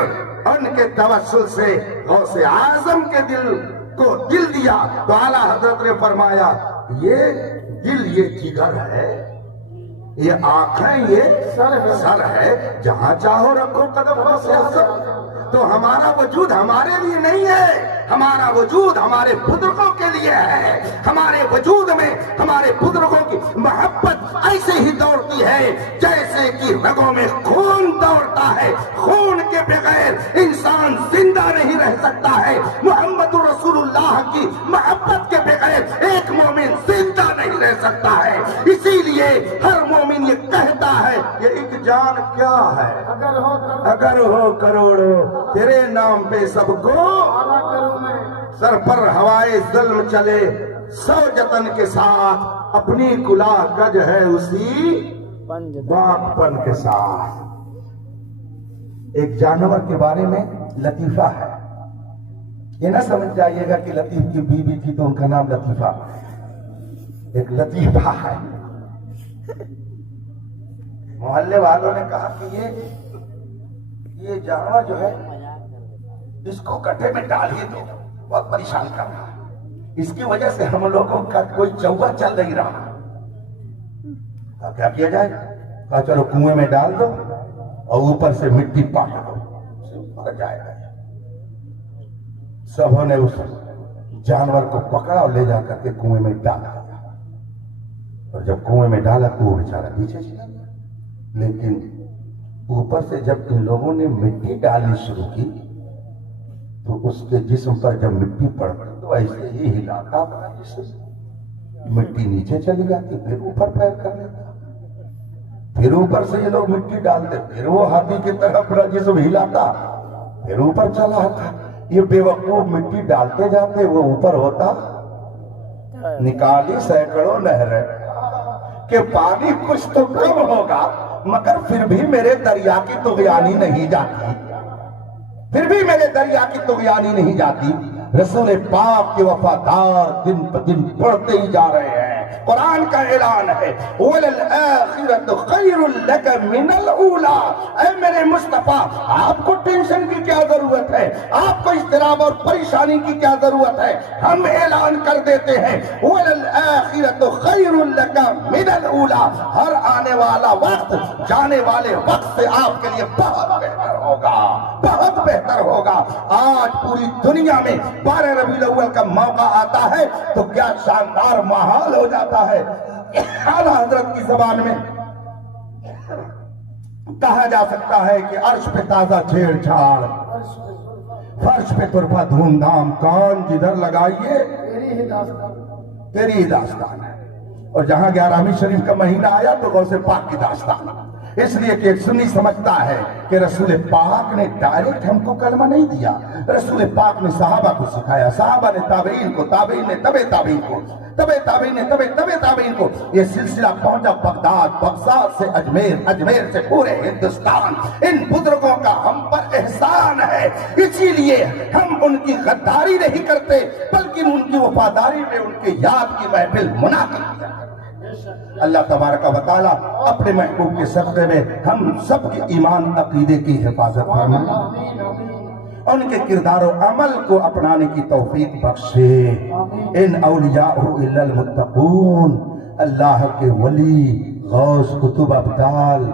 ان کے توسل سے غوث اعظم کے دل کو دل دیا تو اعلیٰ حضرت نے فرمایا یہ دل یہ جگر ہے، یہ آنکھیں یہ سر ہے، جہاں چاہو رکھو قدم غوث اعظم۔ تو ہمارا وجود ہمارے لیے نہیں ہے، ہمارا وجود ہمارے بزرگوں کے لیے ہے۔ ہمارے وجود میں ہمارے بزرگوں کی محبت ایسے ہی دوڑتی ہے جیسے کہ رگوں میں خون دوڑتا ہے۔ خون کے بغیر انسان زندہ نہیں رہ سکتا ہے، محمد رسول اللہ کی محبت کے بغیر ایک مومن زندہ نہیں رہ سکتا ہے۔ اسی لیے ہر مومن یہ کہتا ہے یہ ایک جان کیا ہے، اگر ہو کروڑوں تیرے نام پہ سب کو، سر پر ہوائے ظلم چلے 100 جتن کے ساتھ، اپنی کلا گج ہے اسی باپ پن کے ساتھ۔ ایک جانور کے بارے میں لطیفہ ہے، یہ نہ سمجھ جائیے گا کہ لطیف کی بیوی تھی تو ان کا نام لطیفہ، ایک لطیفہ ہے۔ محلے والوں نے کہا کہ یہ جانور جو ہے اس کو گڈھے میں ڈالیے تو بہت پریشان کر رہا ہے، اس کی وجہ سے ہم لوگوں کا کوئی چوبا چل نہیں رہا۔ کیا کیا جائے؟ کہا چلو کنویں میں ڈال دو اور اوپر سے مٹی پاٹ دو، مر جائے گا۔ سبوں نے اس جانور کو پکڑا اور لے جا کر کے کنویں میں ڈالا، اور جب کنویں میں ڈالا تو وہ بیچارہ پیچھے چلا گیا۔ لیکن اوپر سے جب ان لوگوں نے مٹی ڈالنی شروع کی تو اس کے جسم پر جب مٹی پڑ گئی تو ایسے ہی ہلاتا اپنا جسم، مٹی نیچے چلی جاتی، پھر اوپر پیر کر لیتا، پھر اوپر سے یہ لوگ مٹی ڈالتے، پھر وہ ہاتھی کی طرح اپنا جسم ہلاتا، پھر اوپر چلا آتا۔ یہ بے وقوف مٹی ڈالتے جاتے، وہ اوپر ہوتا، نکالی سینکڑوں نہریں کہ پانی کچھ تو کم ہوگا، مگر پھر بھی میرے دریا کی طغیانی نہیں جاتی، پھر بھی میرے دریا کی طغیانی نہیں جاتی۔ رسول پاک کے وفادار دن پہ دن بڑھتے ہی جا رہے ہیں۔ قرآن کا اعلان ہے وَلَلْآخِرَةُ خَيْرٌ لَكَ مِنَ الْأُولَىٰ۔ اے میرے مصطفیٰ، آپ کو ٹینشن کی کیا ضرورت ہے، آپ کو اضطراب اور پریشانی کی کیا ضرورت ہے؟ ہم اعلان کر دیتے ہیں وَلَلْآخِرَةُ خَيْرٌ لَكَ مِنَ الْأُولَىٰ، ہر آنے والا وقت جانے والے وقت سے آپ کے لیے بہت بہتر ہوگا، بہت بہتر ہوگا۔ آج پوری دنیا میں 12 ربیع الاول کا موقع آتا ہے تو کیا شاندار ماحول ہو جاتا ہے۔ اعلیٰ حضرت کی زبان میں کہا جا سکتا ہے کہ عرش پہ تازہ چھیڑ چھاڑ، فرش پہ ترپا دھوم دھام، کان جدھر لگائیے تیری ہی داستان ہے۔ اور جہاں 11ویں شریف کا مہینہ آیا تو غوث پاک کی داستان، اس لیے کہ ایک سنی سمجھتا ہے کہ رسول پاک نے ڈائریکٹ ہم کو کلمہ نہیں دیا، رسول پاک نے صحابہ کو سکھایا، صحابہ نے تابعین کو، تابعین نے تبع تابعین کو، تبع تابعین نے تبع تابعین کو، یہ سلسلہ پہنچا بغداد، بغداد سے اجمیر، اجمیر سے پورے ہندوستان۔ ان بزرگوں کا ہم پر احسان ہے، اسی لیے ہم ان کی غداری نہیں کرتے بلکہ ان کی وفاداری میں ان کی یاد کی محفل منعقد کرتے۔ اللہ تبارک و تعالیٰ اپنے محبوب کے صدقے میں ہم سب کے ایمان عقیدے کی حفاظت فرمائے، ان کے کردار و عمل کو اپنانے کی توفیق بخشے۔ ان اولیاء الا المتقون، اللہ کے ولی غوث قطب ابدال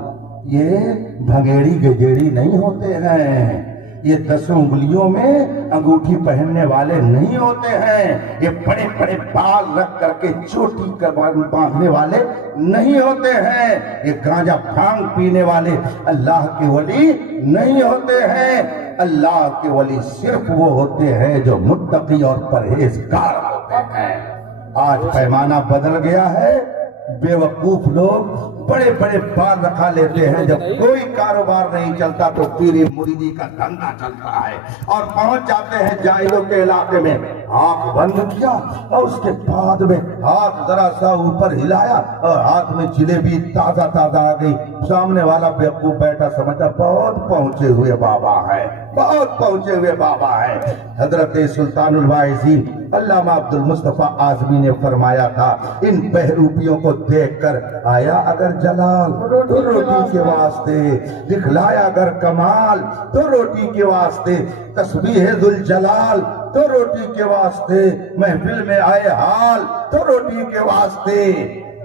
یہ بھنگیڑی گجیڑی نہیں ہوتے ہیں، یہ 10 انگلیوں میں انگوٹھی پہننے والے نہیں ہوتے ہیں، یہ بڑے بڑے بال رکھ کر کے چوٹی کر باندھنے والے نہیں ہوتے ہیں، یہ گانجا بھانگ پینے والے اللہ کے ولی نہیں ہوتے ہیں۔ اللہ کے ولی صرف وہ ہوتے ہیں جو متقی اور پرہیزگار ہوتے ہیں۔ آج پیمانہ بدل گیا ہے، بے وقوف لوگ بڑے بڑے بال رکھا لیتے ہیں، جب کوئی کاروبار نہیں چلتا تو پیری مریدی کا دھندا چلتا ہے، اور پہنچ جاتے ہیں جاہلوں کے علاقے میں، آنکھ بند کیا اور اس کے بعد میں ہاتھ ذرا سا اوپر ہلایا اور ہاتھ میں جلیبی تازہ تازہ آ گئی، سامنے والا بیوقوف بیٹھا سمجھتا بہت پہنچے ہوئے بابا ہے، بہت پہنچے ہوئے بابا ہے۔ حضرت سلطان الواعظین علامہ عبد المصطفیٰ اعظمی نے فرمایا تھا، ان بہروپیوں کو دیکھ کر آیا اگر جلال تو روٹی کے واسطے، دکھلایا اگر کمال تو روٹی کے واسطے، تسبیح ذوالجلال تو روٹی کے واسطے، محفل میں آئے حال تو روٹی کے واسطے،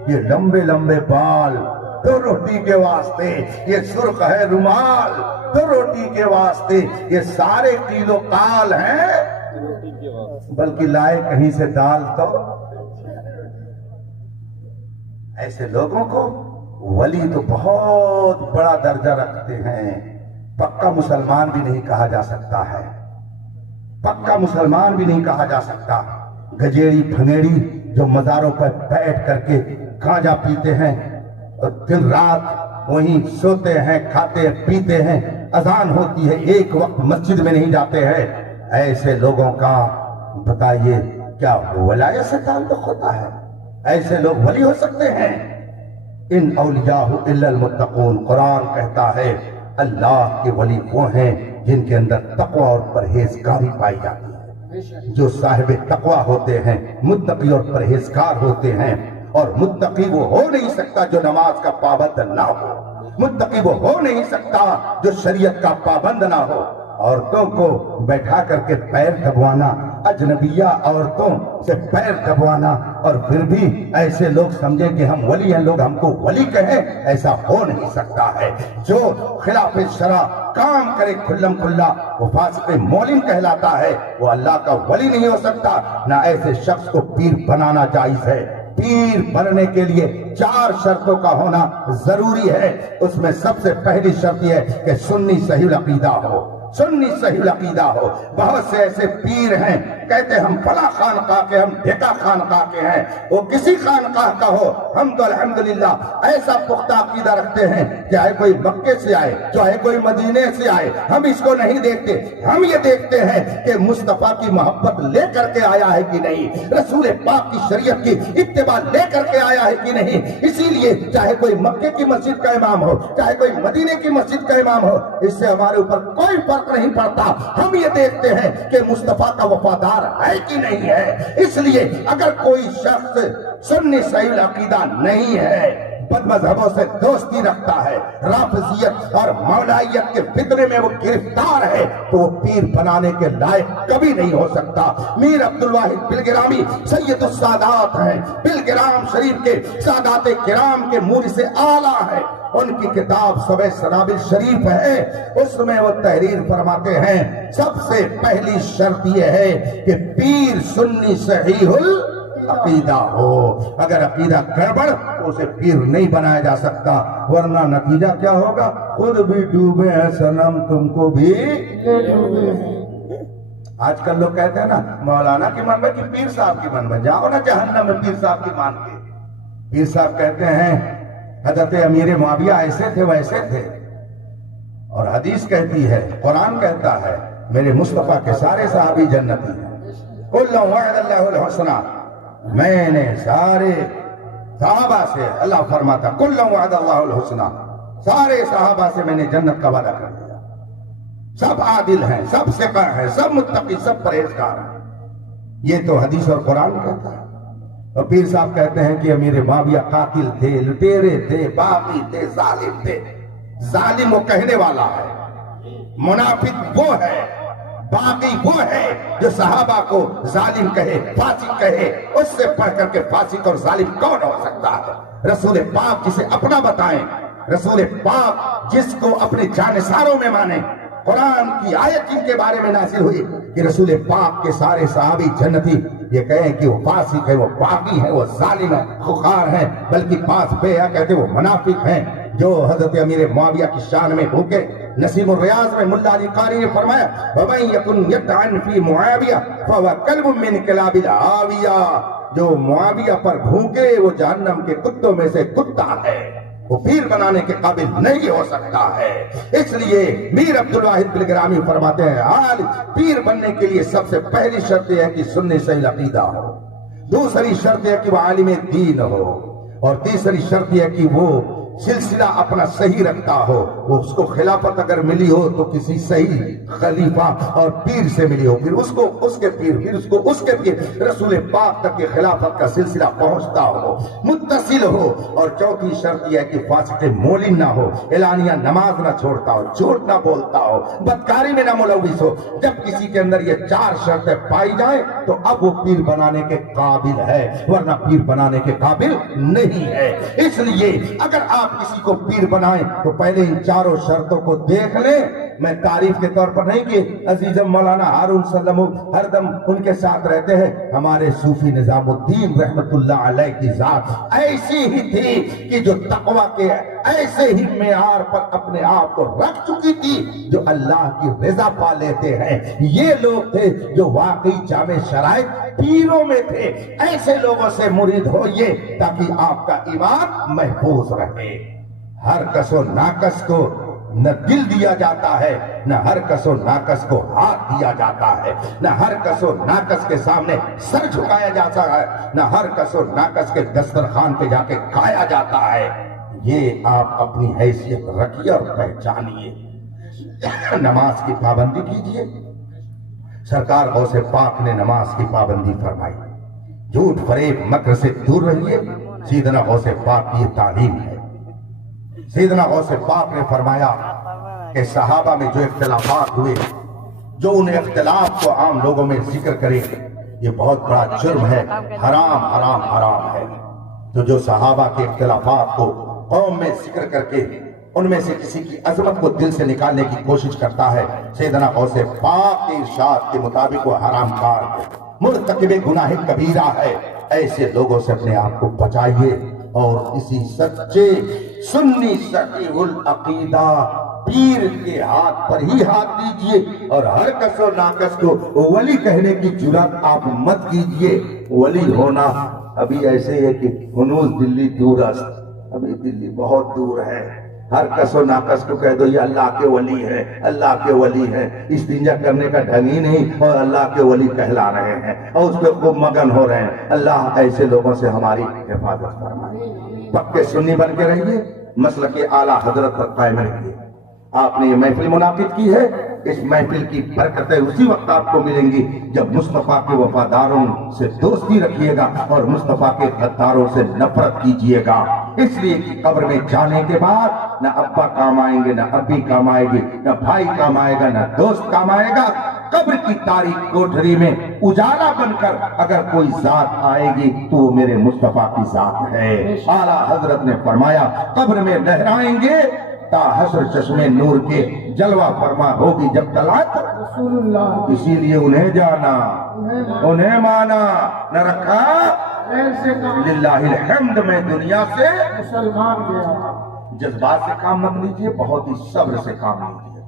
یہ لمبے لمبے بال تو روٹی کے واسطے، یہ سرخ ہے رومال تو روٹی کے واسطے، یہ سارے قیل و قال ہیں، بلکہ لائے کہیں سے دال تو۔ ایسے لوگوں کو ولی تو بہت بڑا درجہ رکھتے ہیں، پکا مسلمان بھی نہیں کہا جا سکتا ہے، پکا مسلمان بھی نہیں کہا جا سکتا۔ گجیڑی بھنگیڑی جو مزاروں پر بیٹھ کر کے گانجا پیتے ہیں اور دن رات وہیں سوتے ہیں، کھاتے ہیں، پیتے ہیں، اذان ہوتی ہے ایک وقت مسجد میں نہیں جاتے ہیں، ایسے لوگوں کا بتائیے کیا ولایت سے تعلق ہوتا ہے؟ ایسے لوگ ولی ہو سکتے ہیں؟ ان اولیاء الا المتقون، قرآن کہتا ہے اللہ کے ولی وہ ہیں جن کے اندر تقوی اور پرہیزگاری پائی جاتی ہے۔ جو صاحب تقوی ہوتے ہیں، متقی اور پرہیزگار ہوتے ہیں، اور متقی وہ ہو نہیں سکتا جو نماز کا پابند نہ ہو، متقی وہ ہو نہیں سکتا جو شریعت کا پابند نہ ہو۔ عورتوں کو بیٹھا کر کے پیر دبوانا، اجنبیہ عورتوں سے پیر دبوانا، اور پھر بھی ایسے لوگ سمجھے کہ ہم ولی ہیں، لوگ ہم کو ولی کہیں، ایسا ہو نہیں سکتا ہے۔ جو خلاف شرع کام کرے کھلم کھلا وہ فاسق مولن کہلاتا ہے، وہ اللہ کا ولی نہیں ہو سکتا۔ نہ ایسے شخص کو پیر بنانا جائز ہے۔ پیر بننے کے لیے 4 شرطوں کا ہونا ضروری ہے۔ اس میں سب سے پہلی شرط یہ ہے کہ سنی صحیح العقیدہ ہو، سنی صحیح العقیدہ ہو۔ بہت سے ایسے پیر ہیں کہتے ہم فلاں خانقاہ کے، ہم ڈھیکا خانقاہ کے ہیں، وہ کسی خانقاہ کا ہو، ہم تو الحمدللہ ایسا پختہ عقیدہ رکھتے ہیں، چاہے کوئی مکے سے آئے، چاہے کوئی مدینے سے آئے، ہم اس کو نہیں دیکھتے، ہم یہ دیکھتے ہیں کہ مصطفیٰ کی محبت لے کر کے آیا ہے کہ نہیں، رسول پاک کی شریعت کی اتباع لے کر کے آیا ہے کہ نہیں۔ اسی لیے چاہے کوئی مکے کی مسجد کا امام ہو، چاہے کوئی مدینے کی مسجد کا امام ہو، اس سے ہمارے اوپر کوئی فرق نہیں پڑتا، ہم یہ دیکھتے ہیں کہ مصطفیٰ کا وفادار ہے کہ نہیں ہے۔ اس لیے اگر کوئی شخص سنی صحیح العقیدہ نہیں ہے، بد مذہبوں سے دوستی رکھتا ہے، رافضیت اور مولائیت کے فتنے میں وہ گرفتار ہے، تو وہ پیر بنانے کے لائق کبھی نہیں ہو سکتا۔ میر عبدالواحد بلگرامی سید السادات ہیں، بلگرام شریف کے سادات کرام کے مور سے اعلیٰ ہے۔ ان کی کتاب سبع سنابل شریف ہے، اس میں وہ تحریر فرماتے ہیں سب سے پہلی شرط یہ ہے کہ پیر سنی صحیح العقیدہ ہو۔ اگر عقیدہ گڑبڑ تو اسے پیر نہیں بنایا جا سکتا، ورنہ نتیجہ کیا ہوگا؟ خود بھی ڈوبے ہیں صنم، تم کو بھی ڈوبے ہیں۔ آج کل لوگ کہتے ہیں نا مولانا کی مان کہ پیر صاحب کی مان، جاؤ نا جہنم میں پیر صاحب کی مان کے۔ پیر صاحب کہتے ہیں حضرت امیر معاویہ ایسے تھے ویسے تھے، اور حدیث کہتی ہے، قرآن کہتا ہے میرے مصطفیٰ کے سارے صحابی جنتی ہیں۔ کل وعد اللہ الحسنہ، میں نے سارے صحابہ سے، اللہ فرماتا کل وعد اللہ الحسنہ، سارے صحابہ سے میں نے جنت کا وعدہ کر دیا، سب عادل ہیں، سب ثقہ ہیں، سب متقی، سب پرہیزگار ہیں۔ یہ تو حدیث اور قرآن کہتا ہے۔ اور پیر صاحب کہتے ہیں کہ امیر معاویہ قاتل تھے، لٹیرے تھے، باغی تھے، ظالم تھے۔ ظالم وہ کہنے والا ہے، منافق وہ ہے، باغی وہ ہے جو صحابہ کو ظالم کہے، فاسق کہے۔ اس سے پڑھ کر کے فاسق اور ظالم کون ہو سکتا ہے؟ رسول پاک جسے اپنا بتائیں، رسول پاک جس کو اپنے جانثاروں میں مانے، قرآن کی آیت جن کے بارے میں نازل ہوئی کہ رسول پاک کے سارے صحابی جنتی، یہ کہیں کہ وہ فاسق ہے، وہ باغی ہے، وہ ظالم ہے، خخار ہیں، بلکہ پاس بے ہے کہتے وہ منافق ہیں، جو حضرت امیر معاویہ کی شان میں بھوکے۔ نسیم الریاض میں ملا علی قاری نے فرمایا وَمَن يَكُنْ يَطْعَنْ فِي مُعَاوِيَةَ فَهُوَ كَلْبٌ مِّن كِلَابِ الْعَاوِيَةِ، جو معاویہ پر بھوکے وہ جہنم کے کتوں میں سے کتا ہے، وہ پیر بنانے کے قابل نہیں ہو سکتا ہے۔ اس لیے میر عبدالواحد بلگرامی فرماتے ہیں حال پیر بننے کے لیے سب سے پہلی شرط یہ ہے کہ سنی صحیح عقیدہ ہو، دوسری شرط یہ ہے کہ وہ عالم دین ہو، اور تیسری شرط یہ ہے کہ وہ سلسلہ اپنا صحیح رکھتا ہو، وہ اس کو خلافت اگر ملی ہو تو کسی صحیح خلیفہ اور پیر سے ملی ہو، پھر اس کو اس کے پیر، پھر اس کو اس کے پیر، رسول پاک تک کے خلافت کا سلسلہ پہنچتا ہو، متصل ہو۔ اور چوتھی شرط یہ ہے کہ فاسق مولن نہ ہو، اعلانیہ نماز نہ چھوڑتا ہو، جھوٹ نہ بولتا ہو، بدکاری میں نہ ملوث ہو۔ جب کسی کے اندر یہ چار شرطیں پائی جائیں تو اب وہ پیر بنانے کے قابل ہے، ورنہ پیر بنانے کے قابل نہیں ہے۔ اس لیے اگر آپ کسی کو پیر بنائیں تو پہلے ان چاروں شرطوں کو دیکھ لیں۔ میں تعریف کے طور پر نہیں کہ عزیزم مولانا ہارون سلم ہر دم ان کے ساتھ رہتے ہیں، ہمارے صوفی نظام الدین رحمت اللہ علیہ کی ذات ایسی ہی تھی کہ جو تقوی کے ایسے ہی معیار پر اپنے آپ کو رکھ چکی تھی جو اللہ کی رضا پا لیتے ہیں۔ یہ لوگ تھے جو واقعی جامع شرائط پیروں میں تھے۔ ایسے لوگوں سے مرید ہوئیے تاکہ آپ کا ایمان محفوظ رہے۔ ہر کس و ناکس کو نہ دل دیا جاتا ہے، نہ ہر کس و ناکس کو ہاتھ دیا جاتا ہے، نہ ہر کس و ناکس کے سامنے سر جھکایا جاتا ہے، نہ ہر کس و ناکس کے دسترخوان پہ جا کے کھایا جاتا ہے۔ یہ آپ اپنی حیثیت رکھیے اور پہچانیے۔ نماز کی پابندی کیجیے، سرکار غوث پاک نے نماز کی پابندی فرمائی۔ جھوٹ فریب مکر سے دور رہیے، سیدنا غوث پاک کی یہ تعلیم ہے۔ سیدنا غوث پاک نے فرمایا کہ صحابہ میں جو اختلافات ہوئے، جو ان اختلاف کو عام لوگوں میں ذکر کرے، یہ بہت بڑا جرم ہے، حرام حرام حرام ہے۔ تو جو صحابہ کے اختلافات کو قوم میں ذکر کر کے ان میں سے کسی کی عظمت کو دل سے نکالنے کی کوشش کرتا ہے، سیدنا غوث پاک کے ارشاد کے مطابق وہ حرام کار ہے، مرتکب گناہ کبیرہ ہے۔ ایسے لوگوں سے اپنے آپ کو بچائیے اور اسی سچے سنی صحیح العقیدہ پیر کے ہاتھ پر ہی ہاتھ دیجئے، اور ہر کس و ناکس کو ولی کہنے کی جرات آپ مت کیجئے۔ ولی ہونا ابھی ایسے ہے کہ ہنوز دلی دور است، ابھی دلی بہت دور ہے۔ ہر کس و ناکس کو کہہ دو یہ اللہ کے ولی ہے، اللہ کے ولی ہے، استنجا کرنے کا ڈھنگ ہی نہیں اور اللہ کے ولی کہلا رہے ہیں اور اس پہ خوب مگن ہو رہے ہیں۔ اللہ ایسے لوگوں سے ہماری حفاظت فرمائے۔ پکے سنی بن کے رہیے، مسلک اعلیٰ حضرت پر قائم رہیے۔ آپ نے یہ محفل منعقد کی ہے، اس محفل کی برکتیں اسی وقت آپ کو ملیں گی جب مصطفیٰ کے وفاداروں سے دوستی رکھیے گا اور مصطفیٰ کے غداروں سے نفرت کیجیے گا۔ اس لیے کہ قبر میں جانے کے بعد نہ ابا کام آئیں گے، نہ ابی کام آئے گی، نہ بھائی کام آئے گا، نہ دوست کام آئے گا۔ قبر کی تاریک کوٹھری میں اجالا بن کر اگر کوئی ذات آئے گی تو وہ میرے مصطفیٰ کی ذات ہے۔ اعلیٰ حضرت نے فرمایا قبر میں لہرائیں گے تا حشر چشمے نور کے جلوہ فرما ہوگی جب طلعت رسول اللہ۔ اسی لیے انہیں جانا، انہیں مانا، نہ رکھا للہ الحمد میں دنیا سے مسلمان گیا۔ جذبات سے کام مت لیجیے، بہت ہی صبر سے کام لیجیے،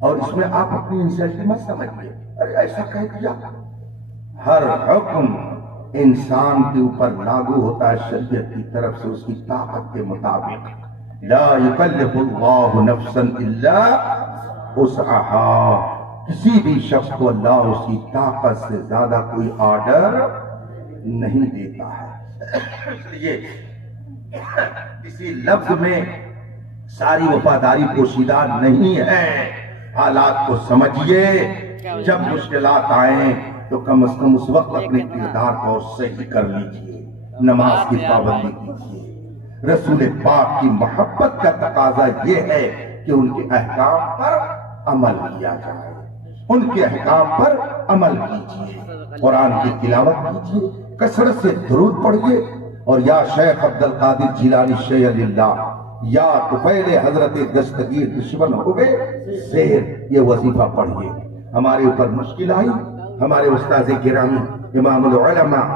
اور اس میں آپ اپنی انسلٹی مت سمجھیے، ارے ایسا کہہ دیا۔ ہر حکم انسان کے اوپر لاگو ہوتا ہے شریعت کی طرف سے اس کی طاقت کے مطابق۔ لا یکلف اللہ نفسا الا وسعها، کسی بھی شخص کو اللہ اس کی طاقت سے زیادہ کوئی آرڈر نہیں دیتا ہے۔ اس لیے کسی لفظ میں ساری وفاداری پوشیدہ نہیں ہے۔ حالات کو سمجھیے، جب مشکلات آئیں تو کم از کم اس وقت اپنے کردار کو صحیح کر لیجیے، نماز کی پابندی کیجیے۔ رسول پاک کی محبت کا تقاضا یہ ہے کہ ان کے احکام پر عمل کیا جائے، ان کے احکام پر عمل کیجیے، قرآن کی تلاوت کیجیے، کثرت سے درود پڑھیے، اور یا شیخ عبد القادر جیلانی شیخ اللہ یا طفیل حضرت دستگیر دشمن ہوئے زیر، یہ وظیفہ پڑھیے۔ ہمارے اوپر مشکل آئی، ہمارے استاذ گرامی امام العلماء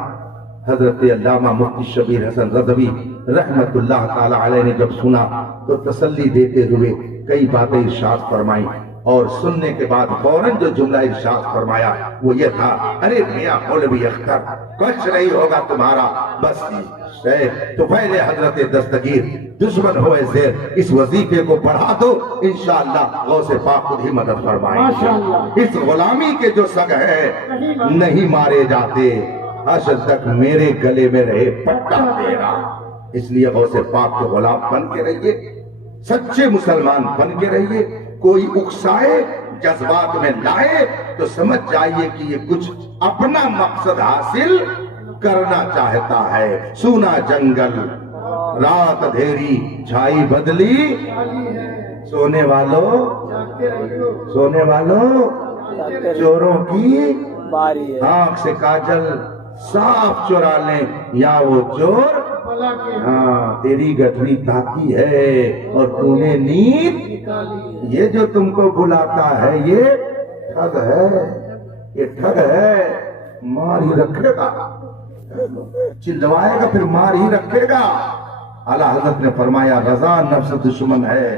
حضرت علامہ مفتی شبیر حسن رضوی رحمت اللہ تعالی علیہ نے جب سنا تو تسلی دیتے ہوئے کئی باتیں ارشاد فرمائیں، اور سننے کے بعد فوراً جو جملہ ارشاد فرمایا وہ یہ تھا، ارے میاں مولوی اختر کچھ نہیں ہوگا تمہارا، بس شیخ طفیل حضرت دستگیر دشمن ہوئے زیر اس وظیفے کو بڑھا دو، انشاءاللہ غوث پاک خود ہی مدد فرمائیں گے۔ اس غلامی کے جو سگ ہے نہیں مارے جاتے، حشر تک میرے گلے میں رہے پٹا تیرا۔ اس لیے غوث پاک کے غلام بن کے رہیے، سچے مسلمان بن کے رہیے۔ کوئی اکسائے جذبات میں لائے تو سمجھ جائیے کہ یہ کچھ اپنا مقصد حاصل کرنا چاہتا ہے۔ سونا جنگل رات اندھیری چھائی بدلی، سونے والوں چوروں کی آنکھ سے کاجل صاف چرا لیں، یا وہ چور ہاں تیری گٹھری تاکی ہے اور تو نے نیند، یہ جو تم کو بلاتا ہے یہ ٹھگ ہے، یہ ٹھگ ہے، مار ہی رکھے گا، چلوائے گا پھر مار ہی رکھے گا۔ اعلیٰ حضرت نے فرمایا رضا نفس دشمن ہے،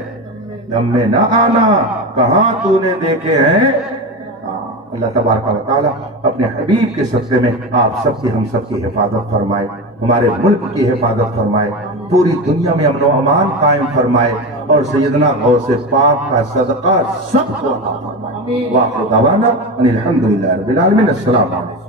غم میں نہ آنا، کہاں تو نے دیکھے ہیں۔ اللہ تبارک و تعالیٰ اپنے حبیب کے صدقے میں آپ سب کی ہم سب کی حفاظت فرمائے، ہمارے ملک کی حفاظت فرمائے، پوری دنیا میں امن و امان قائم فرمائے، اور سیدنا غوث پاک کا صدقہ سب کو عطا فرمائے۔ وآخر دعوانا ان الحمدللہ رب العالمین۔ السلام علیکم۔